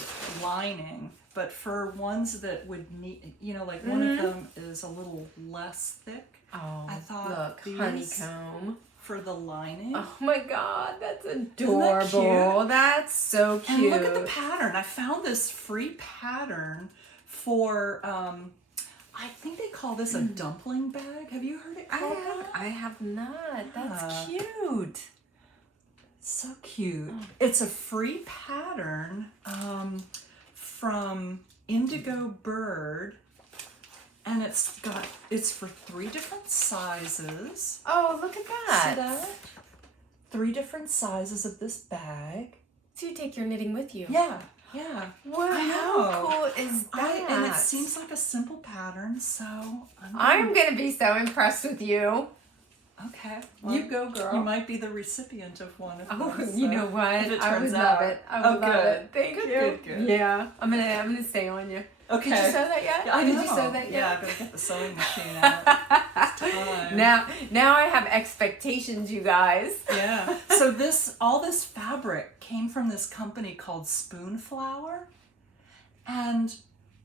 lining, but for ones that would need, you know, like one of them is a little less thick. Oh, I thought look, these- honeycomb. For the lining. Oh my God, that's that adorable. cute? That's so cute. And look at the pattern. I found this free pattern for, I think they call this a dumpling bag. Have you heard it called that? I have not. That's Yeah. cute. So cute. It's a free pattern from Indigo Bird. And it's for 3 different sizes. Oh, look at that. See that? 3 different sizes of this bag. So you take your knitting with you. Yeah, yeah. Wow, I how know. cool is that? And it seems like a simple pattern, so I'm going to be so impressed with you. okay. You go, girl. You might be the recipient of one of Oh, those. you know what? If it I would turns love out. it. I would love good. it. Thank Good, you. good. Yeah, I'm gonna stay on you. Okay. Did you sew that yet? Yeah, I Did know. you sew that Yeah, I yet? better get the sewing machine out. It's time. Now I have expectations, you guys. Yeah. So all this fabric came from this company called Spoonflower, and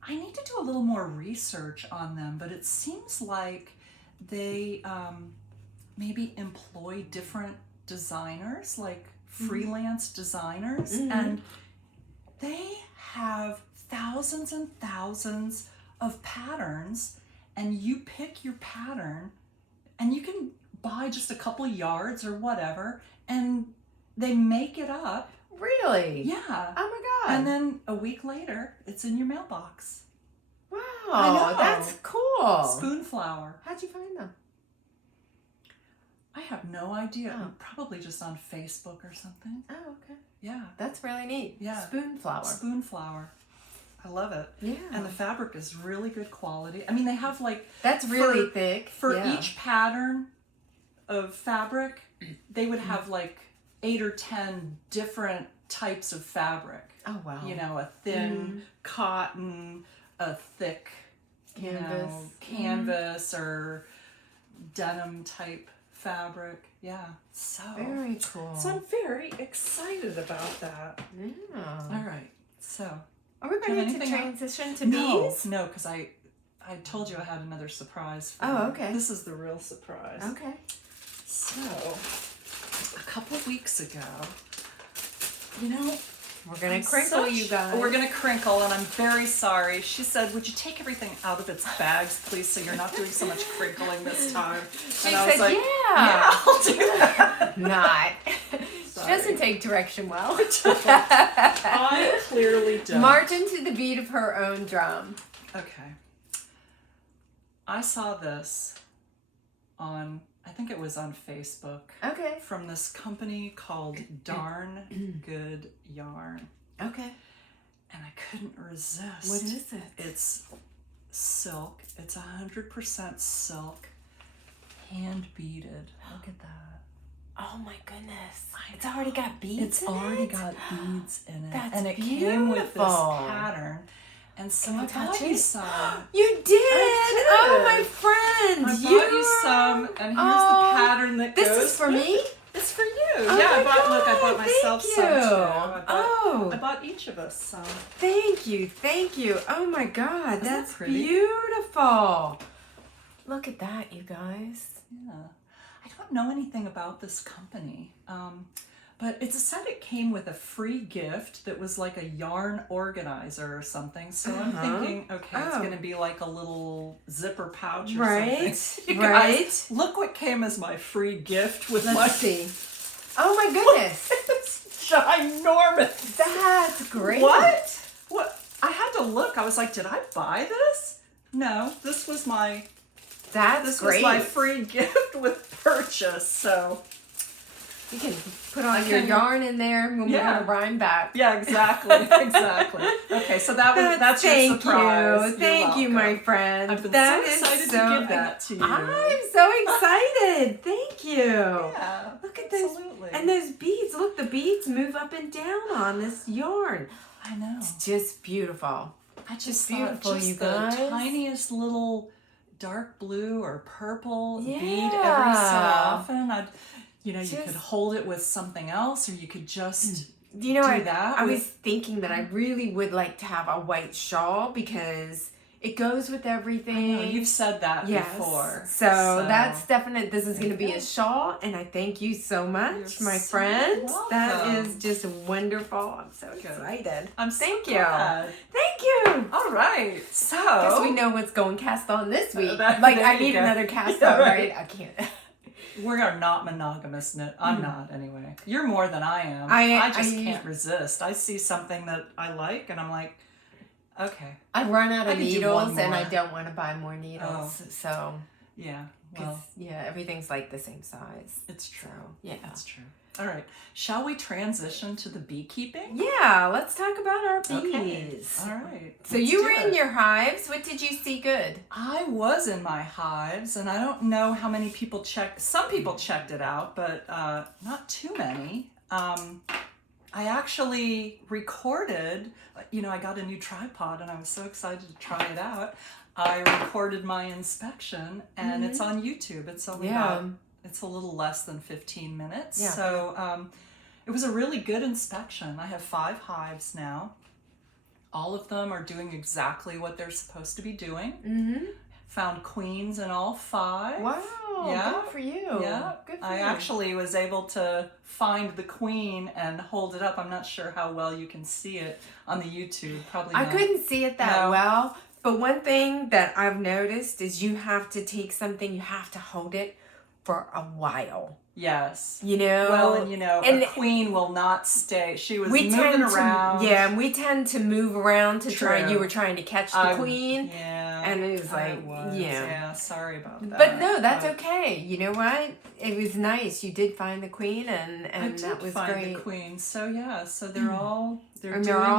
I need to do a little more research on them, but it seems like they maybe employ different designers, like freelance designers, and they have thousands and thousands of patterns, and you pick your pattern, and you can buy just a couple yards or whatever, and they make it up. Really? Yeah. Oh my God. And then a week later, it's in your mailbox. Wow. I know. That's cool. Spoonflower. How'd you find them? I have no idea. Oh. Probably just on Facebook or something. Oh, okay. Yeah. That's really neat. Yeah. Spoonflower. Spoonflower. I love it. Yeah. And the fabric is really good quality. I mean, they have like That's really thick. for Yeah. each pattern of fabric, they would have like 8 or 10 different types of fabric. Oh wow. You know, a thin cotton, a thick Canvas. canvas or denim type fabric. Yeah. So Very cool. I'm very excited about that. Yeah. All right. So Are we Do you have ready to anything transition to no, bees? no, because I told you I had another surprise for Oh, you. okay. This is the real surprise. Okay. So, a couple weeks ago, you know, We're gonna crinkle, you guys. We're gonna crinkle, and I'm very sorry. She said, "Would you take everything out of its bags, please, so you're not doing so much crinkling this time?" She and I was said, like, "Yeah." I'll do that." Not. She Sorry. doesn't take direction well. I clearly don't. March into the beat of her own drum. Okay. I saw this on I think it was on Facebook. Okay. From this company called Darn Good Yarn. Okay. And I couldn't resist. What is it? It's silk. It's 100% silk, hand beaded. Look at that. Oh my goodness. It's already got beads It's already got beads in it. That's and it beautiful. came with this pattern. And so Can I I touch bought you it? some. You did? Oh, my friend. I bought you some, and here's the pattern that goes. This is for me? It's for you. Oh yeah, my look, I God, bought myself thank some you. too. I bought each of us some. Thank you. Oh my God, Isn't that's that pretty? beautiful. Look at that, you guys. Yeah. I don't know anything about this company, but it said it came with a free gift that was like a yarn organizer or something. So I'm thinking, okay, it's going to be like a little zipper pouch or something. You guys, look what came as my free gift with Let's see. Oh my goodness. It's ginormous. That's great. What? I had to look. I was like, did I buy this? No, this was my... That's great. Was my free gift with purchase, so... You can put on your yarn in there when we have a rhyme back. Yeah, exactly. Okay, so that's your surprise. Thank you, my friend. I've been so excited to give that to you. I'm so excited. Thank you. Yeah, look at absolutely. And those beads. Look, the beads move up and down on this yarn. I know. It's just beautiful. I just beautiful, thought you the guys. tiniest little dark blue or purple bead every so often. You could hold it with something else, or you could just do that. I was thinking that I really would like to have a white shawl because it goes with everything. I know, you've said that before. So that's definite. This is going to be a shawl, and I thank you so much, my friend. Welcome. That is just wonderful. I'm so excited. Thank you. Thank you. All right. So because we know what's going cast on this week. I need another cast on, right? I can't. We are not monogamous. I'm not, anyway. You're more than I am. I just can't resist. I see something that I like, and I'm like, okay. I run out of needles, and I don't want to buy more needles. So yeah, well, everything's like the same size. It's true. Yeah, it's true. All right, shall we transition to the beekeeping? Yeah, let's talk about our bees. Okay. All right. So you were in your hives. What did you see good? I was in my hives, and I don't know how many people checked. Some people checked it out, but not too many. I actually recorded, I got a new tripod, and I was so excited to try it out. I recorded my inspection, and it's on YouTube. It's only it's a little less than 15 minutes. Yeah. So it was a really good inspection. I have 5 hives now. All of them are doing exactly what they're supposed to be doing. Mm-hmm. Found queens in all 5. Wow. Yeah. Good for you. Yeah. Good for I actually was able to find the queen and hold it up. I'm not sure how well you can see it on the YouTube. Probably not. I couldn't see it that well. But one thing that I've noticed is you have to take something, you have to hold it for a while. Yes. Well, and a queen will not stay. She was moving around. And we tend to move around to try. You were trying to catch the queen. Yeah. And it was like, yeah, sorry about that. But no, that's okay. You know what? It was nice. You did find the queen, and that was great. I did find the queen. So so they're all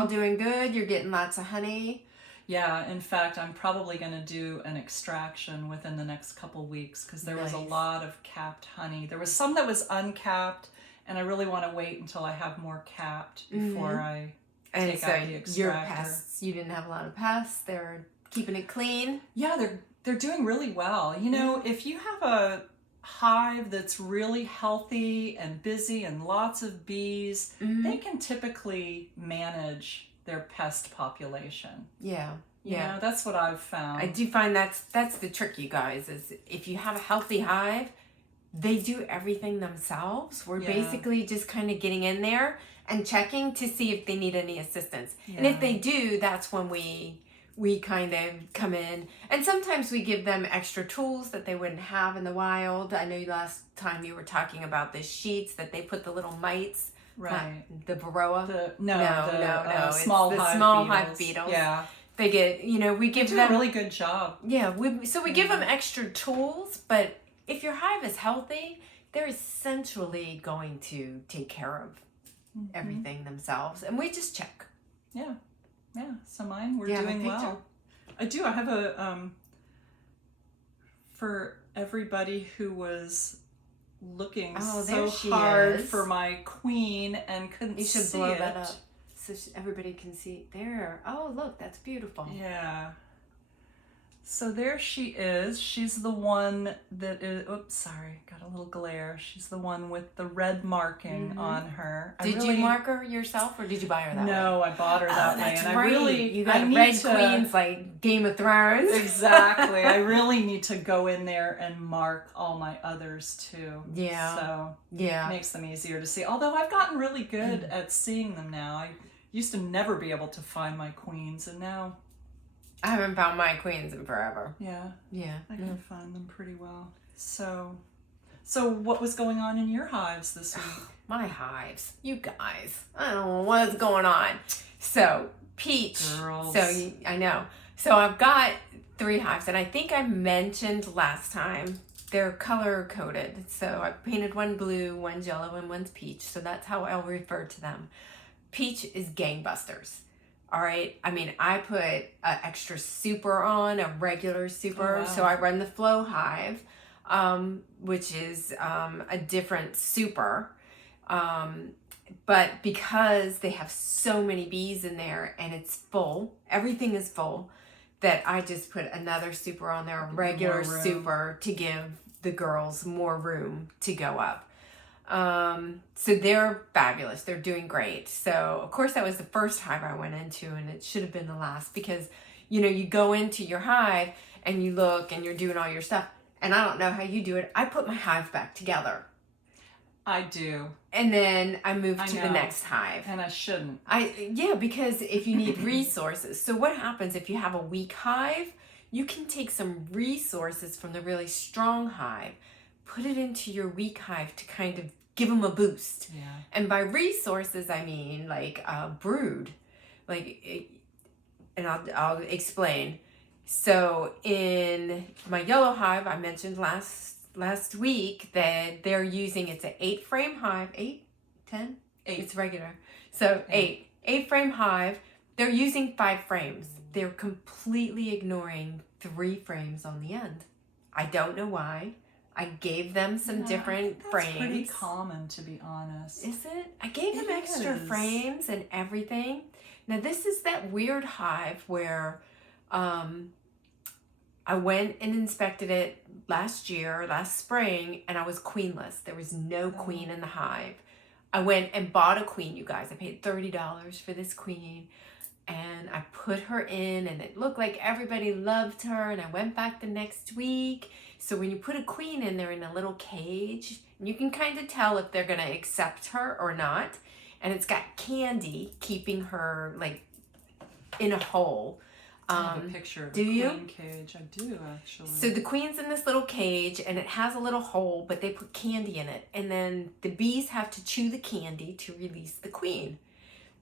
doing good. You're getting lots of honey. Yeah, in fact, I'm probably going to do an extraction within the next couple weeks because there was a lot of capped honey. There was some that was uncapped, and I really want to wait until I have more capped before I take out the extractor. Your pests, you didn't have a lot of pests. They're keeping it clean. Yeah, they're doing really well. If you have a hive that's really healthy and busy and lots of bees, they can typically manage their pest population. Yeah. That's what I've found. I do find that's the trick, you guys, is if you have a healthy hive, they do everything themselves. We're basically just kind of getting in there and checking to see if they need any assistance. Yeah. And if they do, that's when we kind of come in. And sometimes we give them extra tools that they wouldn't have in the wild. I know last time you were talking about the sheets that they put the little mites. Right. The varroa? No. Small hive beetles. Yeah. They get, we give them a really good job. Yeah. We give them extra tools, but if your hive is healthy, they're essentially going to take care of everything themselves, and we just check. Yeah. So mine, we're Do you have a doing picture? well. I do. I have a for everybody who was looking Oh, so there she hard is. for my queen and couldn't You should see blow it. that up so everybody can see. There. Oh, look, that's beautiful. Yeah. So there she is. She's the one that is, oops, sorry, got a little glare. She's the one with the red marking on her. Did you mark her yourself, or did you buy her that way? No, I bought her that way. That's And right. I really, You got I need red to, queens like Game of Thrones. Exactly. I really need to go in there and mark all my others too. Yeah. So Yeah. it makes them easier to see. Although I've gotten really good at seeing them now. I used to never be able to find my queens, and now I haven't found my queens in forever. yeah, Yeah. I can find them pretty well. So what was going on in your hives this week? My hives. You guys. I don't know what's going on. So, Peach. Girls. I know. So, I've got 3 hives, and I think I mentioned last time they're color coded. So, I painted one blue, one's yellow, and one's peach. So, that's how I'll refer to them. Peach is gangbusters. All right. I mean, I put an extra super on, a regular super. Oh, wow. So I run the Flow Hive, which is a different super. But because they have so many bees in there and it's full, everything is full, that I just put another super on there, a regular super, to give the girls more room to go up. So they're fabulous. They're doing great. So of course that was the first hive I went into, and it should have been the last, because you go into your hive and you look and you're doing all your stuff, and I don't know how you do it. I put my hive back together. I do. And then I move to the next hive. And I shouldn't. Because if you need resources. So what happens if you have a weak hive? You can take some resources from the really strong hive, put it into your weak hive to kind of give them a boost. Yeah. And by resources, I mean like brood. And I'll explain. So in my yellow hive, I mentioned last week that they're using, it's an 8-frame hive. 8? 10? 8. It's regular. So 8-frame hive. They're using 5 frames. They're completely ignoring 3 frames on the end. I don't know why. I gave them some different frames. That's pretty common, to be honest. Is it? I gave them extra frames and everything. Now this is that weird hive where I went and inspected it last spring, and I was queenless. There was no queen in the hive. I went and bought a queen, you guys. I paid $30 for this queen, and I put her in, and it looked like everybody loved her, and I went back the next week. So when you put a queen in, they're in a little cage, and you can kind of tell if they're going to accept her or not. And it's got candy keeping her like in a hole. I have a picture of the queen cage. I do, actually. So the queen's in this little cage, and it has a little hole, but they put candy in it. And then the bees have to chew the candy to release the queen.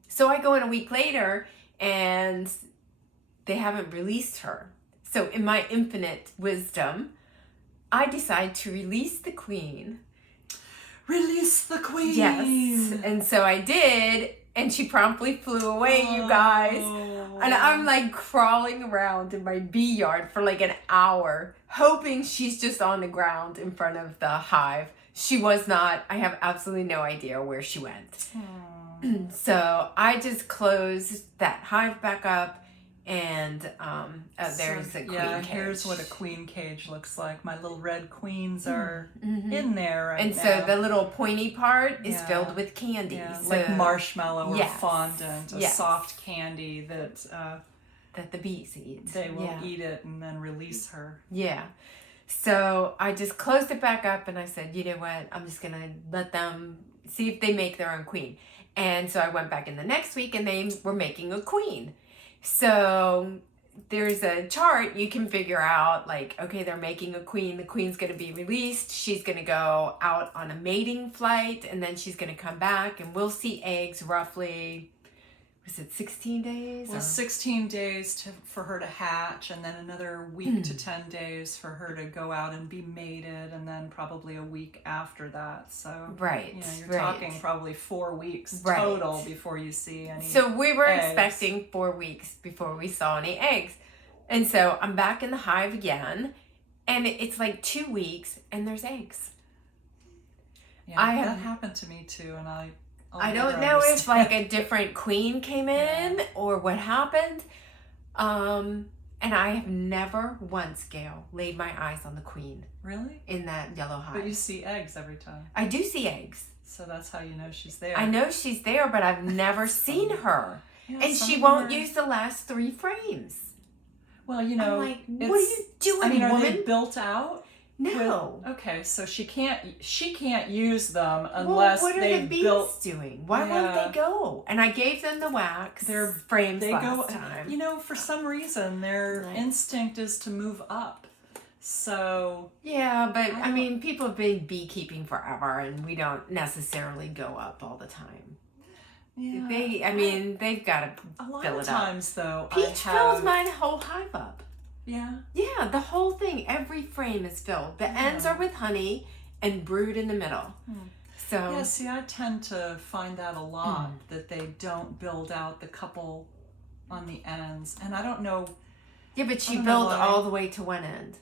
So I go in a week later, and they haven't released her. So in my infinite wisdom, I decide to release the queen. Release the queen! Yes. And so I did, and she promptly flew away, you guys. And I'm like crawling around in my bee yard for like an hour, hoping she's just on the ground in front of the hive. She was not. I have absolutely no idea where she went. So I just closed that hive back up, and there's a queen cage. Here's what a queen cage looks like. My little red queens are in there right and now. so the little pointy part is filled with candy. Yeah, So, like marshmallow or fondant, a soft candy that the bees eat. They will eat it and then release her. Yeah. So I just closed it back up, and I said, you know what? I'm just going to let them see if they make their own queen. And so I went back in the next week, and they were making a queen. So there's a chart you can figure out, like, okay, they're making a queen. The queen's going to be released. She's going to go out on a mating flight, and then she's going to come back, and we'll see eggs roughly was it 16 days? Well, 16 days for her to hatch, and then another week to 10 days for her to go out and be mated, and then probably a week after that. So, right, you know, you're talking probably 4 weeks right. total before you see any So we were eggs. expecting 4 weeks before we saw any eggs. And so I'm back in the hive again, and it's like 2 weeks, and there's eggs. Yeah, that happened to me too, and I don't know if like a different queen came in or what happened. And I have never once, Gayle, laid my eyes on the queen. Really? In that yellow hive. But you see eggs every time. I do see eggs. So that's how you know she's there. I know she's there, but I've never seen her. Yeah, and she won't use the last 3 frames. Well, you know, I'm like, what are you doing, woman? Are they built out? No. Okay, so she can't use them unless what are they the bees doing? Why won't they go? And I gave them the wax. Their frames last time. You know, for some reason their instinct is to move up. So yeah, but I mean, people have been beekeeping forever, and we don't necessarily go up all the time. Yeah, they've got to fill it up. A lot of times, though, Peach fills my whole hive up. Yeah? Yeah, the whole thing, every frame is filled. The ends are with honey and brood in the middle. So yeah, see, I tend to find that a lot, that they don't build out the couple on the ends. And I don't know. Yeah, but she built all the way to one end.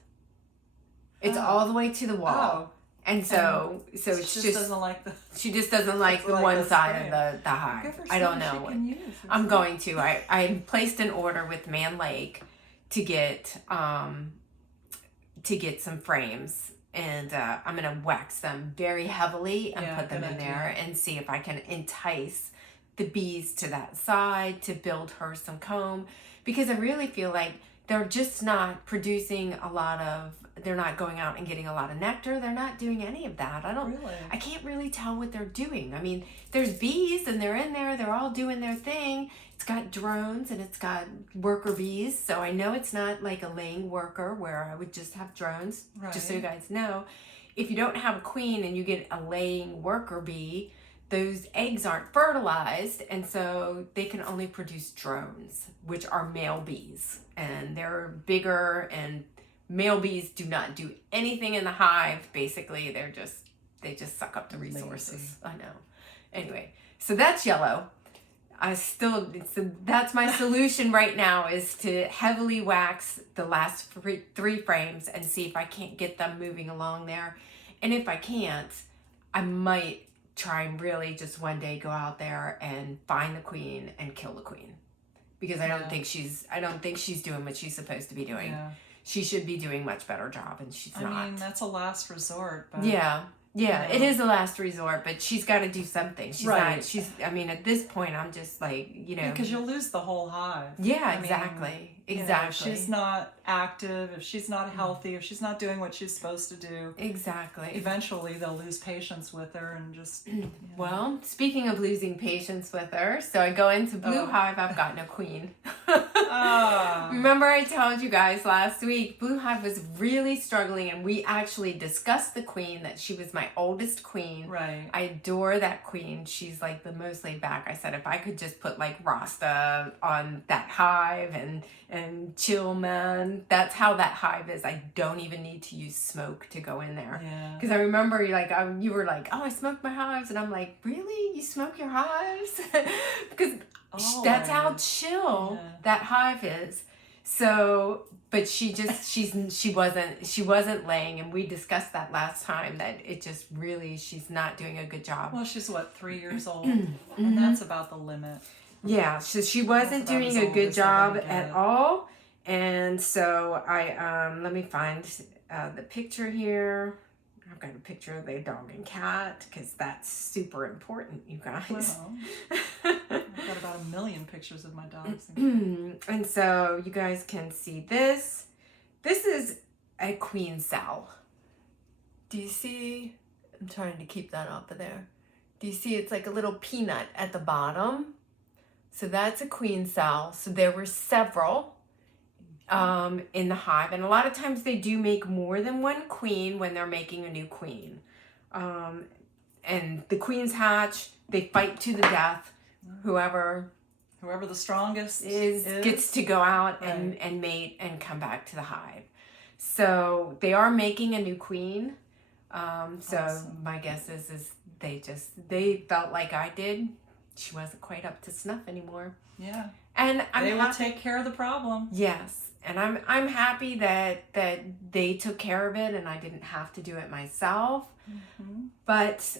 It's all the way to the wall. And so it's just doesn't like she just doesn't like the one side of the hive. I don't know. I'm going to. I placed an order with Man Lake to get some frames, and I'm gonna wax them very heavily and put them in there and see if I can entice the bees to that side to build her some comb, because I really feel like they're just not producing they're not going out and getting a lot of nectar. They're not doing any of that. I can't really tell what they're doing. I mean, there's bees and they're in there. They're all doing their thing. It's got drones and it's got worker bees. So I know it's not like a laying worker where I would just have drones. Right. Just so you guys know, if you don't have a queen and you get a laying worker bee, those eggs aren't fertilized, and so they can only produce drones, which are male bees. And they're bigger, and male bees do not do anything in the hive. Basically, they just suck up the resources. Lazy. I know. Anyway, so that's yellow. That's my solution right now, is to heavily wax the last 3 frames and see if I can't get them moving along there. And if I can't, I might try and really just one day go out there and find the queen and kill the queen, because I don't think she's doing what she's supposed to be doing. Yeah. She should be doing much better job, and she's not. I mean, that's a last resort. But, yeah, it is a last resort, but she's got to do something. She's not. I mean, at this point, I'm just like, because you'll lose the whole hive. Yeah, exactly. If she's not active, if she's not healthy, if she's not doing what she's supposed to do. Exactly. Eventually, they'll lose patience with her and just. Well, speaking of losing patience with her, so I go into Blue Hive. I've got no queen. Remember I told you guys last week, Blue Hive was really struggling, and we actually discussed the queen, that she was my oldest queen. Right. I adore that queen. She's like the most laid back. I said if I could just put like Rasta on that hive and chill, man. That's how that hive is. I don't even need to use smoke to go in there. Yeah. Because I remember you were like, oh, I smoked my hives, and I'm like, really? You smoke your hives? Because that's how chill that hive is. So, but she wasn't laying, and we discussed that last time, that it just really, she's not doing a good job. Well, she's 3 years old, and that's about the limit. Yeah, so she wasn't doing a good job at all. And so I let me find the picture here. I've got a picture of the dog and cat, because that's super important, you guys. Well, I've got about 1 million pictures of my dogs. And so you guys can see this. This is a queen cell. Do you see? I'm trying to keep that off of there. Do you see it's like a little peanut at the bottom? So that's a queen cell. So there were several in the hive. And a lot of times they do make more than one queen when they're making a new queen. And the queens hatch, they fight to the death. Whoever Whoever the strongest gets to go out Right. and mate and come back to the hive. So they are making a new queen. So Awesome. my guess is they felt like I did. She wasn't quite up to snuff anymore. Yeah. And They will take care of the problem. Yes. And I'm happy that they took care of it and I didn't have to do it myself. Mm-hmm. But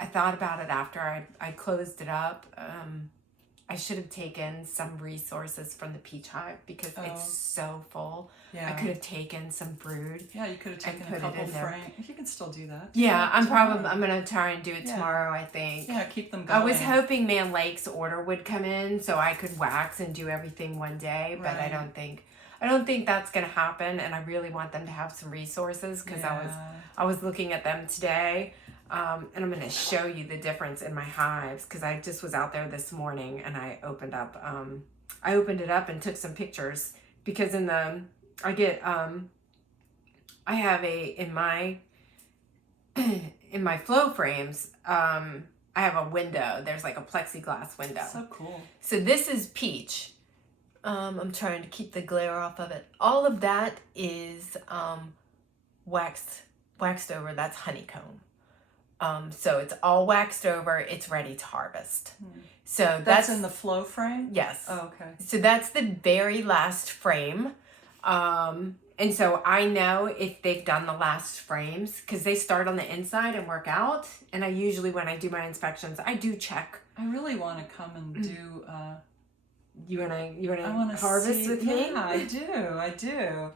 I thought about it after I closed it up. I should have taken some resources from the peach hive because it's so full. Yeah. I could have taken some brood. Yeah, you could have taken put a it couple in there. frames. You can still do that. Yeah, I'm gonna try and do it tomorrow, I think. Yeah, keep them going. I was hoping Man Lake's order would come in so I could wax and do everything one day, but Right. I don't think that's gonna happen, and I really want them to have some resources because I was looking at them today. And I'm going to show you the difference in my hives because I just was out there this morning and I opened it up and took some pictures because in my flow frames, I have a window. There's like a plexiglass window. So cool. So this is peach. I'm trying to keep the glare off of it. All of that is waxed over. That's honeycomb. So it's all waxed over. It's ready to harvest. So that's in the flow frame? Yes. Oh, okay. So that's the very last frame. And so I know if they've done the last frames because they start on the inside and work out. And I usually, when I do my inspections, I do check. I really want to come and do... You wanna harvest with me? Yeah, I do.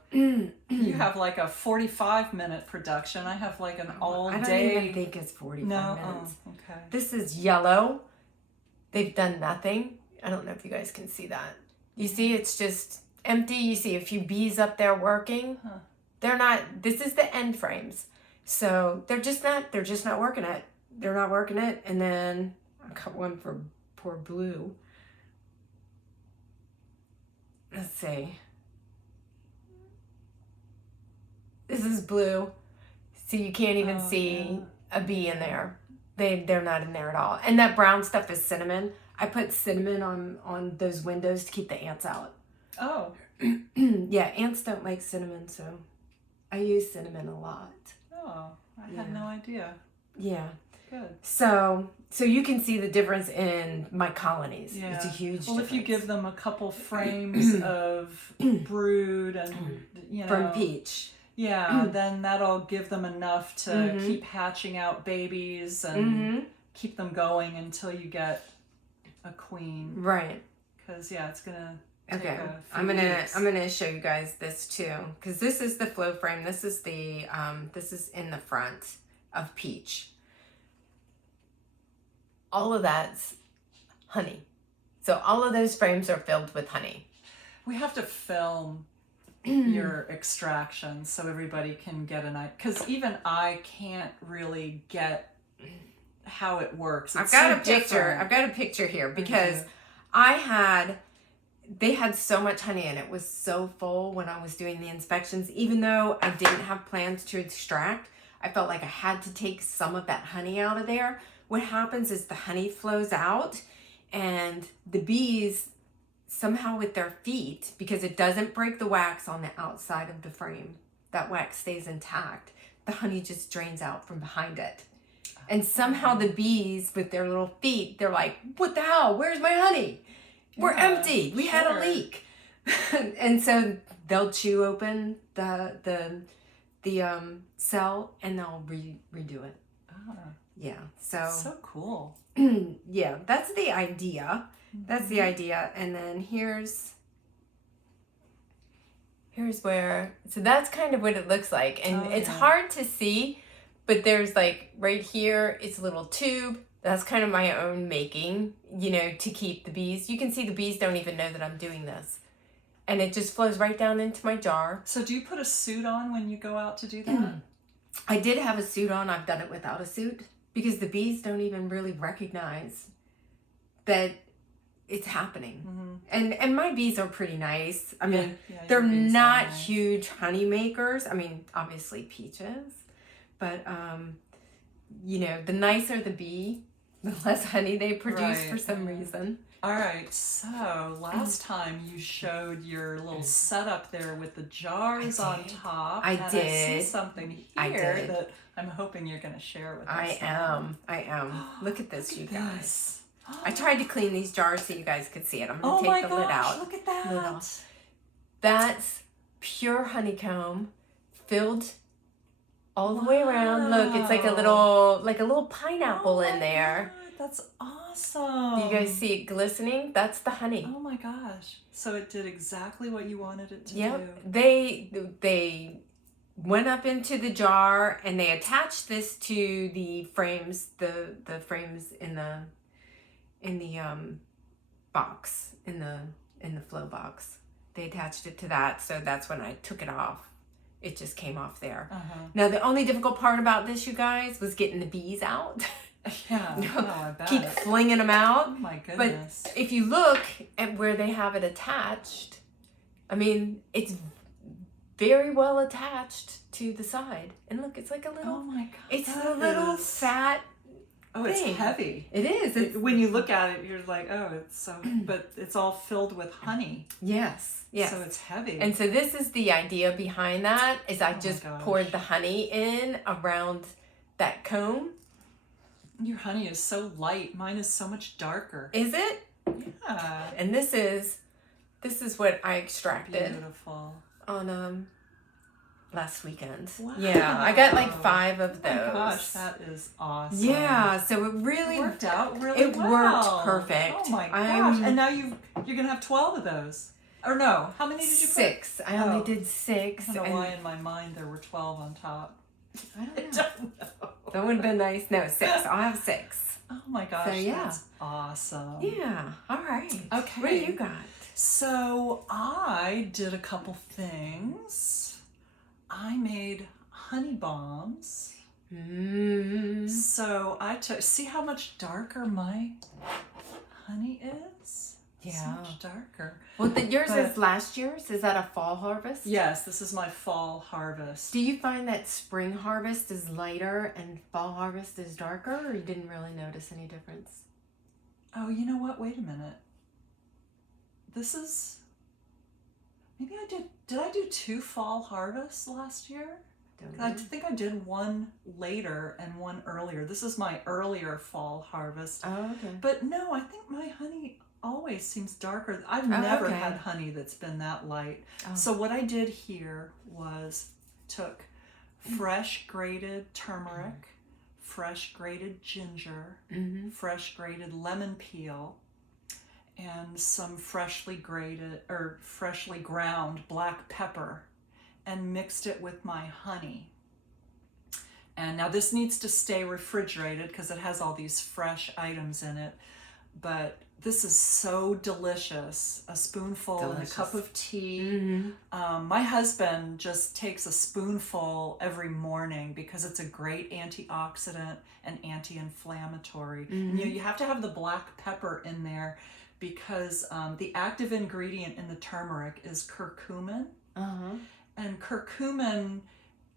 You have like a 45-minute production. I have like an all day. I don't even think it's 45 minutes. Oh, okay. This is yellow. They've done nothing. I don't know if you guys can see that. You see, it's just empty. You see a few bees up there working. Huh. They're not. This is the end frames, so they're just not working it. They're not working it. And then I got one for poor Blue. Let's see. This is Blue. So you can't even see a bee in there. They're not in there at all. And that brown stuff is cinnamon. I put cinnamon on those windows to keep the ants out. Oh. Yeah, ants don't like cinnamon, so I use cinnamon a lot. Oh, I had no idea. Yeah. Good. So you can see the difference in my colonies. Yeah. It's a huge Well, difference. if you give them a couple frames of brood and, From peach. Yeah, then that'll give them enough to keep hatching out babies and keep them going until you get a queen. Right. Because, it's going to Okay, I'm gonna show you guys this too, because this is the flow frame. This is in the front of peach. All of that's honey. So all of those frames are filled with honey. We have to film your extractions so everybody can get an idea, because even I can't really get how it works. I've got a picture here because they had so much honey and it was so full when I was doing the inspections. Even though I didn't have plans to extract, I felt like I had to take some of that honey out of there. What happens is the honey flows out and the bees somehow with their feet, because it doesn't break the wax on the outside of the frame, that wax stays intact. The honey just drains out from behind it. And somehow the bees with their little feet, they're like, what the hell? Where's my honey? We're empty. We had a leak. And so they'll chew open the cell and they'll redo it. Yeah. So cool. Yeah, that's the idea. That's the idea. And then here's where, so that's kind of what it looks like. And it's hard to see, but there's like right here, it's a little tube. That's kind of my own making, to keep the bees. You can see the bees don't even know that I'm doing this. And it just flows right down into my jar. So do you put a suit on when you go out to do that? I did have a suit on. I've done it without a suit because the bees don't even really recognize that it's happening. And my bees are pretty nice. I mean, they're not huge honey makers. I mean, obviously peaches, but the nicer the bee, the less honey they produce Right. for some reason. All right, so last time you showed your little setup there with the jars on top. I and did. I see something here I did. that I'm hoping you're going to share with us. I now. am. Look at this, Look you at guys. this. I tried to clean these jars so you guys could see it. I'm going to take the lid out. Look at that. Lid off. That's pure honeycomb filled all the way around. Look, it's like a little pineapple in there. God, that's awesome. Do you guys see it glistening? That's the honey. Oh my gosh. So it did exactly what you wanted it to Yep. do. They went up into the jar and they attached this to the frames, the frames in the box, in the flow box. They attached it to that, so that's when I took it off. It just came off there. Now the only difficult part about this, you guys, was getting the bees out. Yeah, I bet. Keep flinging them out. Oh my goodness. But if you look at where they have it attached, I mean, it's very well attached to the side. And look, it's like a little, Oh my god. it's a little fat it's thing. heavy. It is. When you look at it, you're like, oh, it's so, but it's all filled with honey. Yes. So it's heavy. And so this is the idea behind that, is I my just gosh. poured the honey in around that comb. Your honey is so light. Mine is so much darker. Is it? Yeah. And this is what I extracted Beautiful. on last weekend. Wow. Yeah, I got like 5 of those. Oh my gosh, that is awesome. Yeah, so it really worked out really it well. worked perfect. Oh my gosh. And now you're going to have 12 of those. Or no, how many did you put? 6. I only did 6. I don't know why in my mind there were 12 on top. I don't know. don't know. That would have been nice. No, 6. I'll have 6. Oh my gosh, So, yeah. that's awesome. Yeah. All right. Okay. What do you got? So I did a couple things. I made honey bombs. So I took, see how much darker my honey is? Yeah. So much darker. Well, yours is last year's. Is that a fall harvest? Yes, this is my fall harvest. Do you find that spring harvest is lighter and fall harvest is darker, or you didn't really notice any difference? Oh, you know what? Wait a minute. This is, maybe did I do 2 fall harvests last year? I think I did one later and one earlier. This is my earlier fall harvest. Oh, okay. But no, I think my honey always seems darker. I've never had honey that's been that light. Oh. So what I did here was took fresh grated turmeric, fresh grated ginger, fresh grated lemon peel, and some freshly grated or freshly ground black pepper, and mixed it with my honey. And now this needs to stay refrigerated because it has all these fresh items in it, but this is so delicious. A spoonful in a cup of tea. My husband just takes a spoonful every morning because it's a great antioxidant and anti-inflammatory. And you have to have the black pepper in there because the active ingredient in the turmeric is curcumin. And curcumin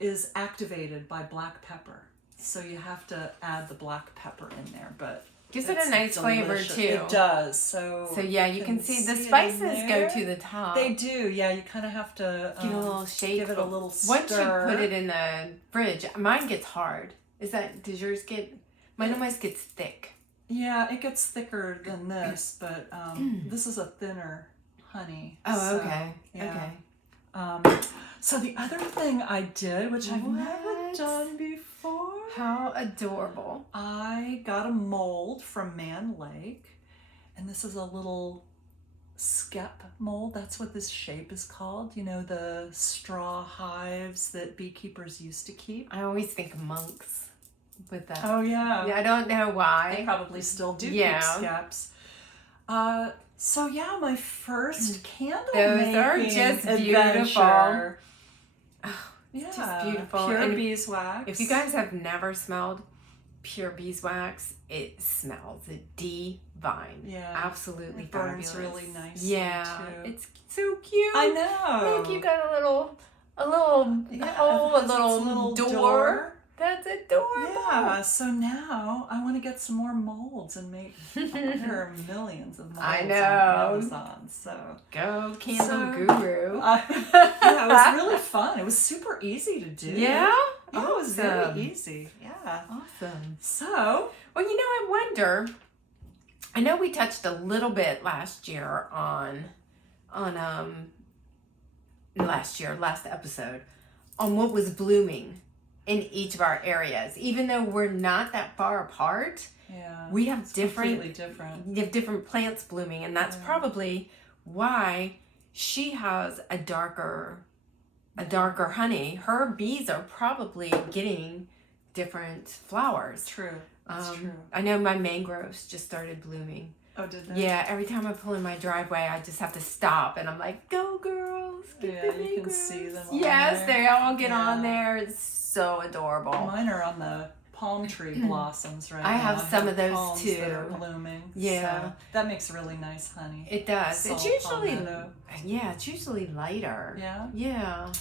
is activated by black pepper. So you have to add the black pepper in there, but gives it a nice flavor too. It does. So yeah, you can see the spices go to the top. They do. Yeah, you kind of have to give it a little shake. Give it a little stir. Once you put it in the fridge, mine gets hard. Does yours get? Mine always gets thick. Yeah, it gets thicker than this, but this is a thinner honey. Oh, okay. Yeah. Okay. So the other thing I did, which I've never done before. How adorable. I got a mold from Man Lake, and this is a little skep mold. That's what this shape is called. You know, the straw hives that beekeepers used to keep. I always think of monks with that. Oh, yeah. Yeah, I don't know why. They probably still do keep skeps. So yeah, my first candle making are just adventure. beautiful. Oh, yeah, just beautiful. Pure And beeswax. If you guys have never smelled pure beeswax, it smells divine. Yeah, absolutely it burns fabulous. really nice. Yeah, too. it's so cute. I know. Look, you got a little hole, a little door. that's adorable. Yeah, so now I want to get some more molds and make, there are millions of molds I know. on Amazon, so. Go candle So, guru. yeah, it was really fun. It was super easy to do. Yeah? Yeah, it was Awesome. very easy. Yeah. Awesome. So, Well, I wonder, I know we touched a little bit last year last episode, on what was blooming in each of our areas. Even though we're not that far apart, yeah, we have completely different. You have different plants blooming, and that's probably why she has a darker honey. Her bees are probably getting different flowers. True. That's true. I know my mangroves just started blooming. Oh, did they? Yeah, every time I pull in my driveway, I just have to stop, and I'm like, "Go, girls! Get Yeah, the you can mangroves." see them on Yes, there. they all get Yeah. on there. It's so adorable. Mine are on the palm tree blossoms right now. I have some of those palms too. that are blooming. Yeah. So that makes really nice honey. It does. It's Salt usually, palmetto. yeah, it's usually lighter. Yeah. Yeah.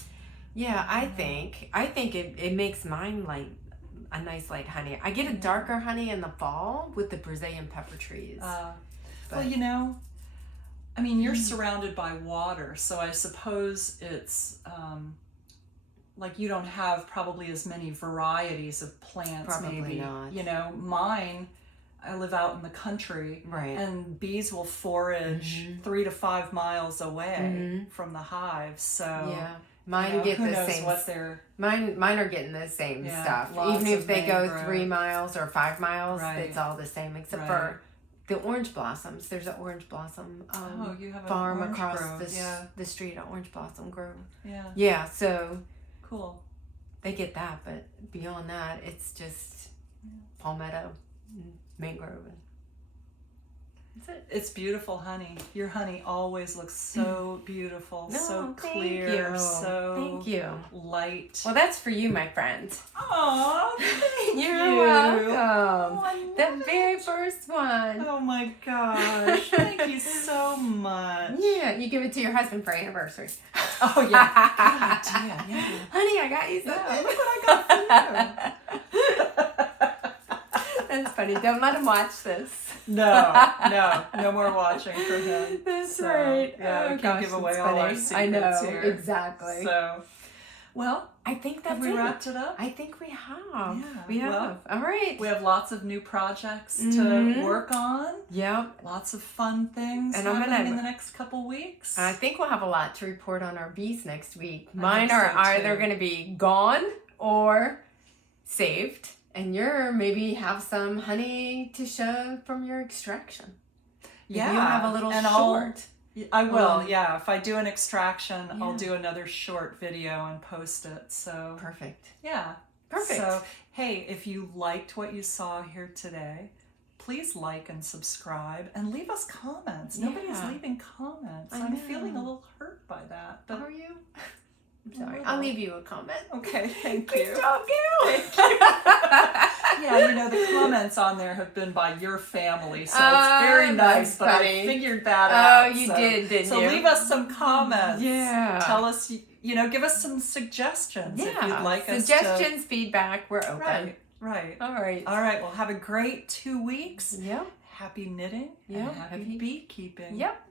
Yeah, I think it makes mine like a nice light honey. I get a darker honey in the fall with the Brazilian pepper trees. Well, I mean, you're surrounded by water, so I suppose it's like you don't have probably as many varieties of plants. Probably maybe not. Mine, I live out in the country, Right. and bees will forage 3 to 5 miles away from the hive. So Yeah. Mine get who the knows same. what they're Mine are getting the same Yeah, stuff. lots Even if of they go mangrove. 3 miles or 5 miles, Right. it's all the same except Right. for the orange blossoms. There's an orange blossom you have an farm orange across grove. the street, an orange blossom grove. Yeah, Yeah, so cool. they get that, but beyond that, it's just palmetto, mangrove. And that's it. It's beautiful honey. Your honey always looks so beautiful, so thank clear, you. so Thank you. light. Well, that's for you, my friend. Aw, thank You're you. welcome. Oh, I love The it. very first one. Oh my gosh, thank you so much. Yeah, you give it to your husband for anniversary. Oh yeah, good idea, yeah. Honey, I got you some. Yeah, look what I got for you. That's funny. Don't let him watch this. No more watching from him. That's So, right. Yeah, Oh, we can't gosh, give away that's all our funny. secrets I know, here. exactly. So, well, I think that's have we it. wrapped it up? I think we have. Yeah, We have. well, All right. We have lots of new projects to Mhm. work on. Yep. Lots of fun things And I'm happening gonna- in the next couple weeks. I think we'll have a lot to report on our bees next week. I Mine think are so, either too. going to be gone or saved. And you're maybe have some honey to show from your extraction. Maybe Yeah, you'll have a little and short. I will, yeah. If I do an extraction, I'll Yeah. do another short video and post it. So, Perfect. yeah. Perfect. So, hey, if you liked what you saw here today, please like and subscribe and leave us comments. Nobody's Yeah. leaving comments. I I'm know. feeling a little hurt by that. But Are you? I'm sorry. little. I'll leave you a comment. okay, thank Good you. job, Gayle. Yeah, the comments on there have been by your family, so Oh, it's very nice. that's But funny. I figured that Oh, out. you so, did, didn't so you? leave us some comments. Yeah. Tell us, give us some suggestions if you'd like us to. Suggestions, feedback, we're open. Right. All right. All right. Well, have a great 2 weeks. Yep. Happy knitting Yeah, and happy happy- beekeeping. Yep.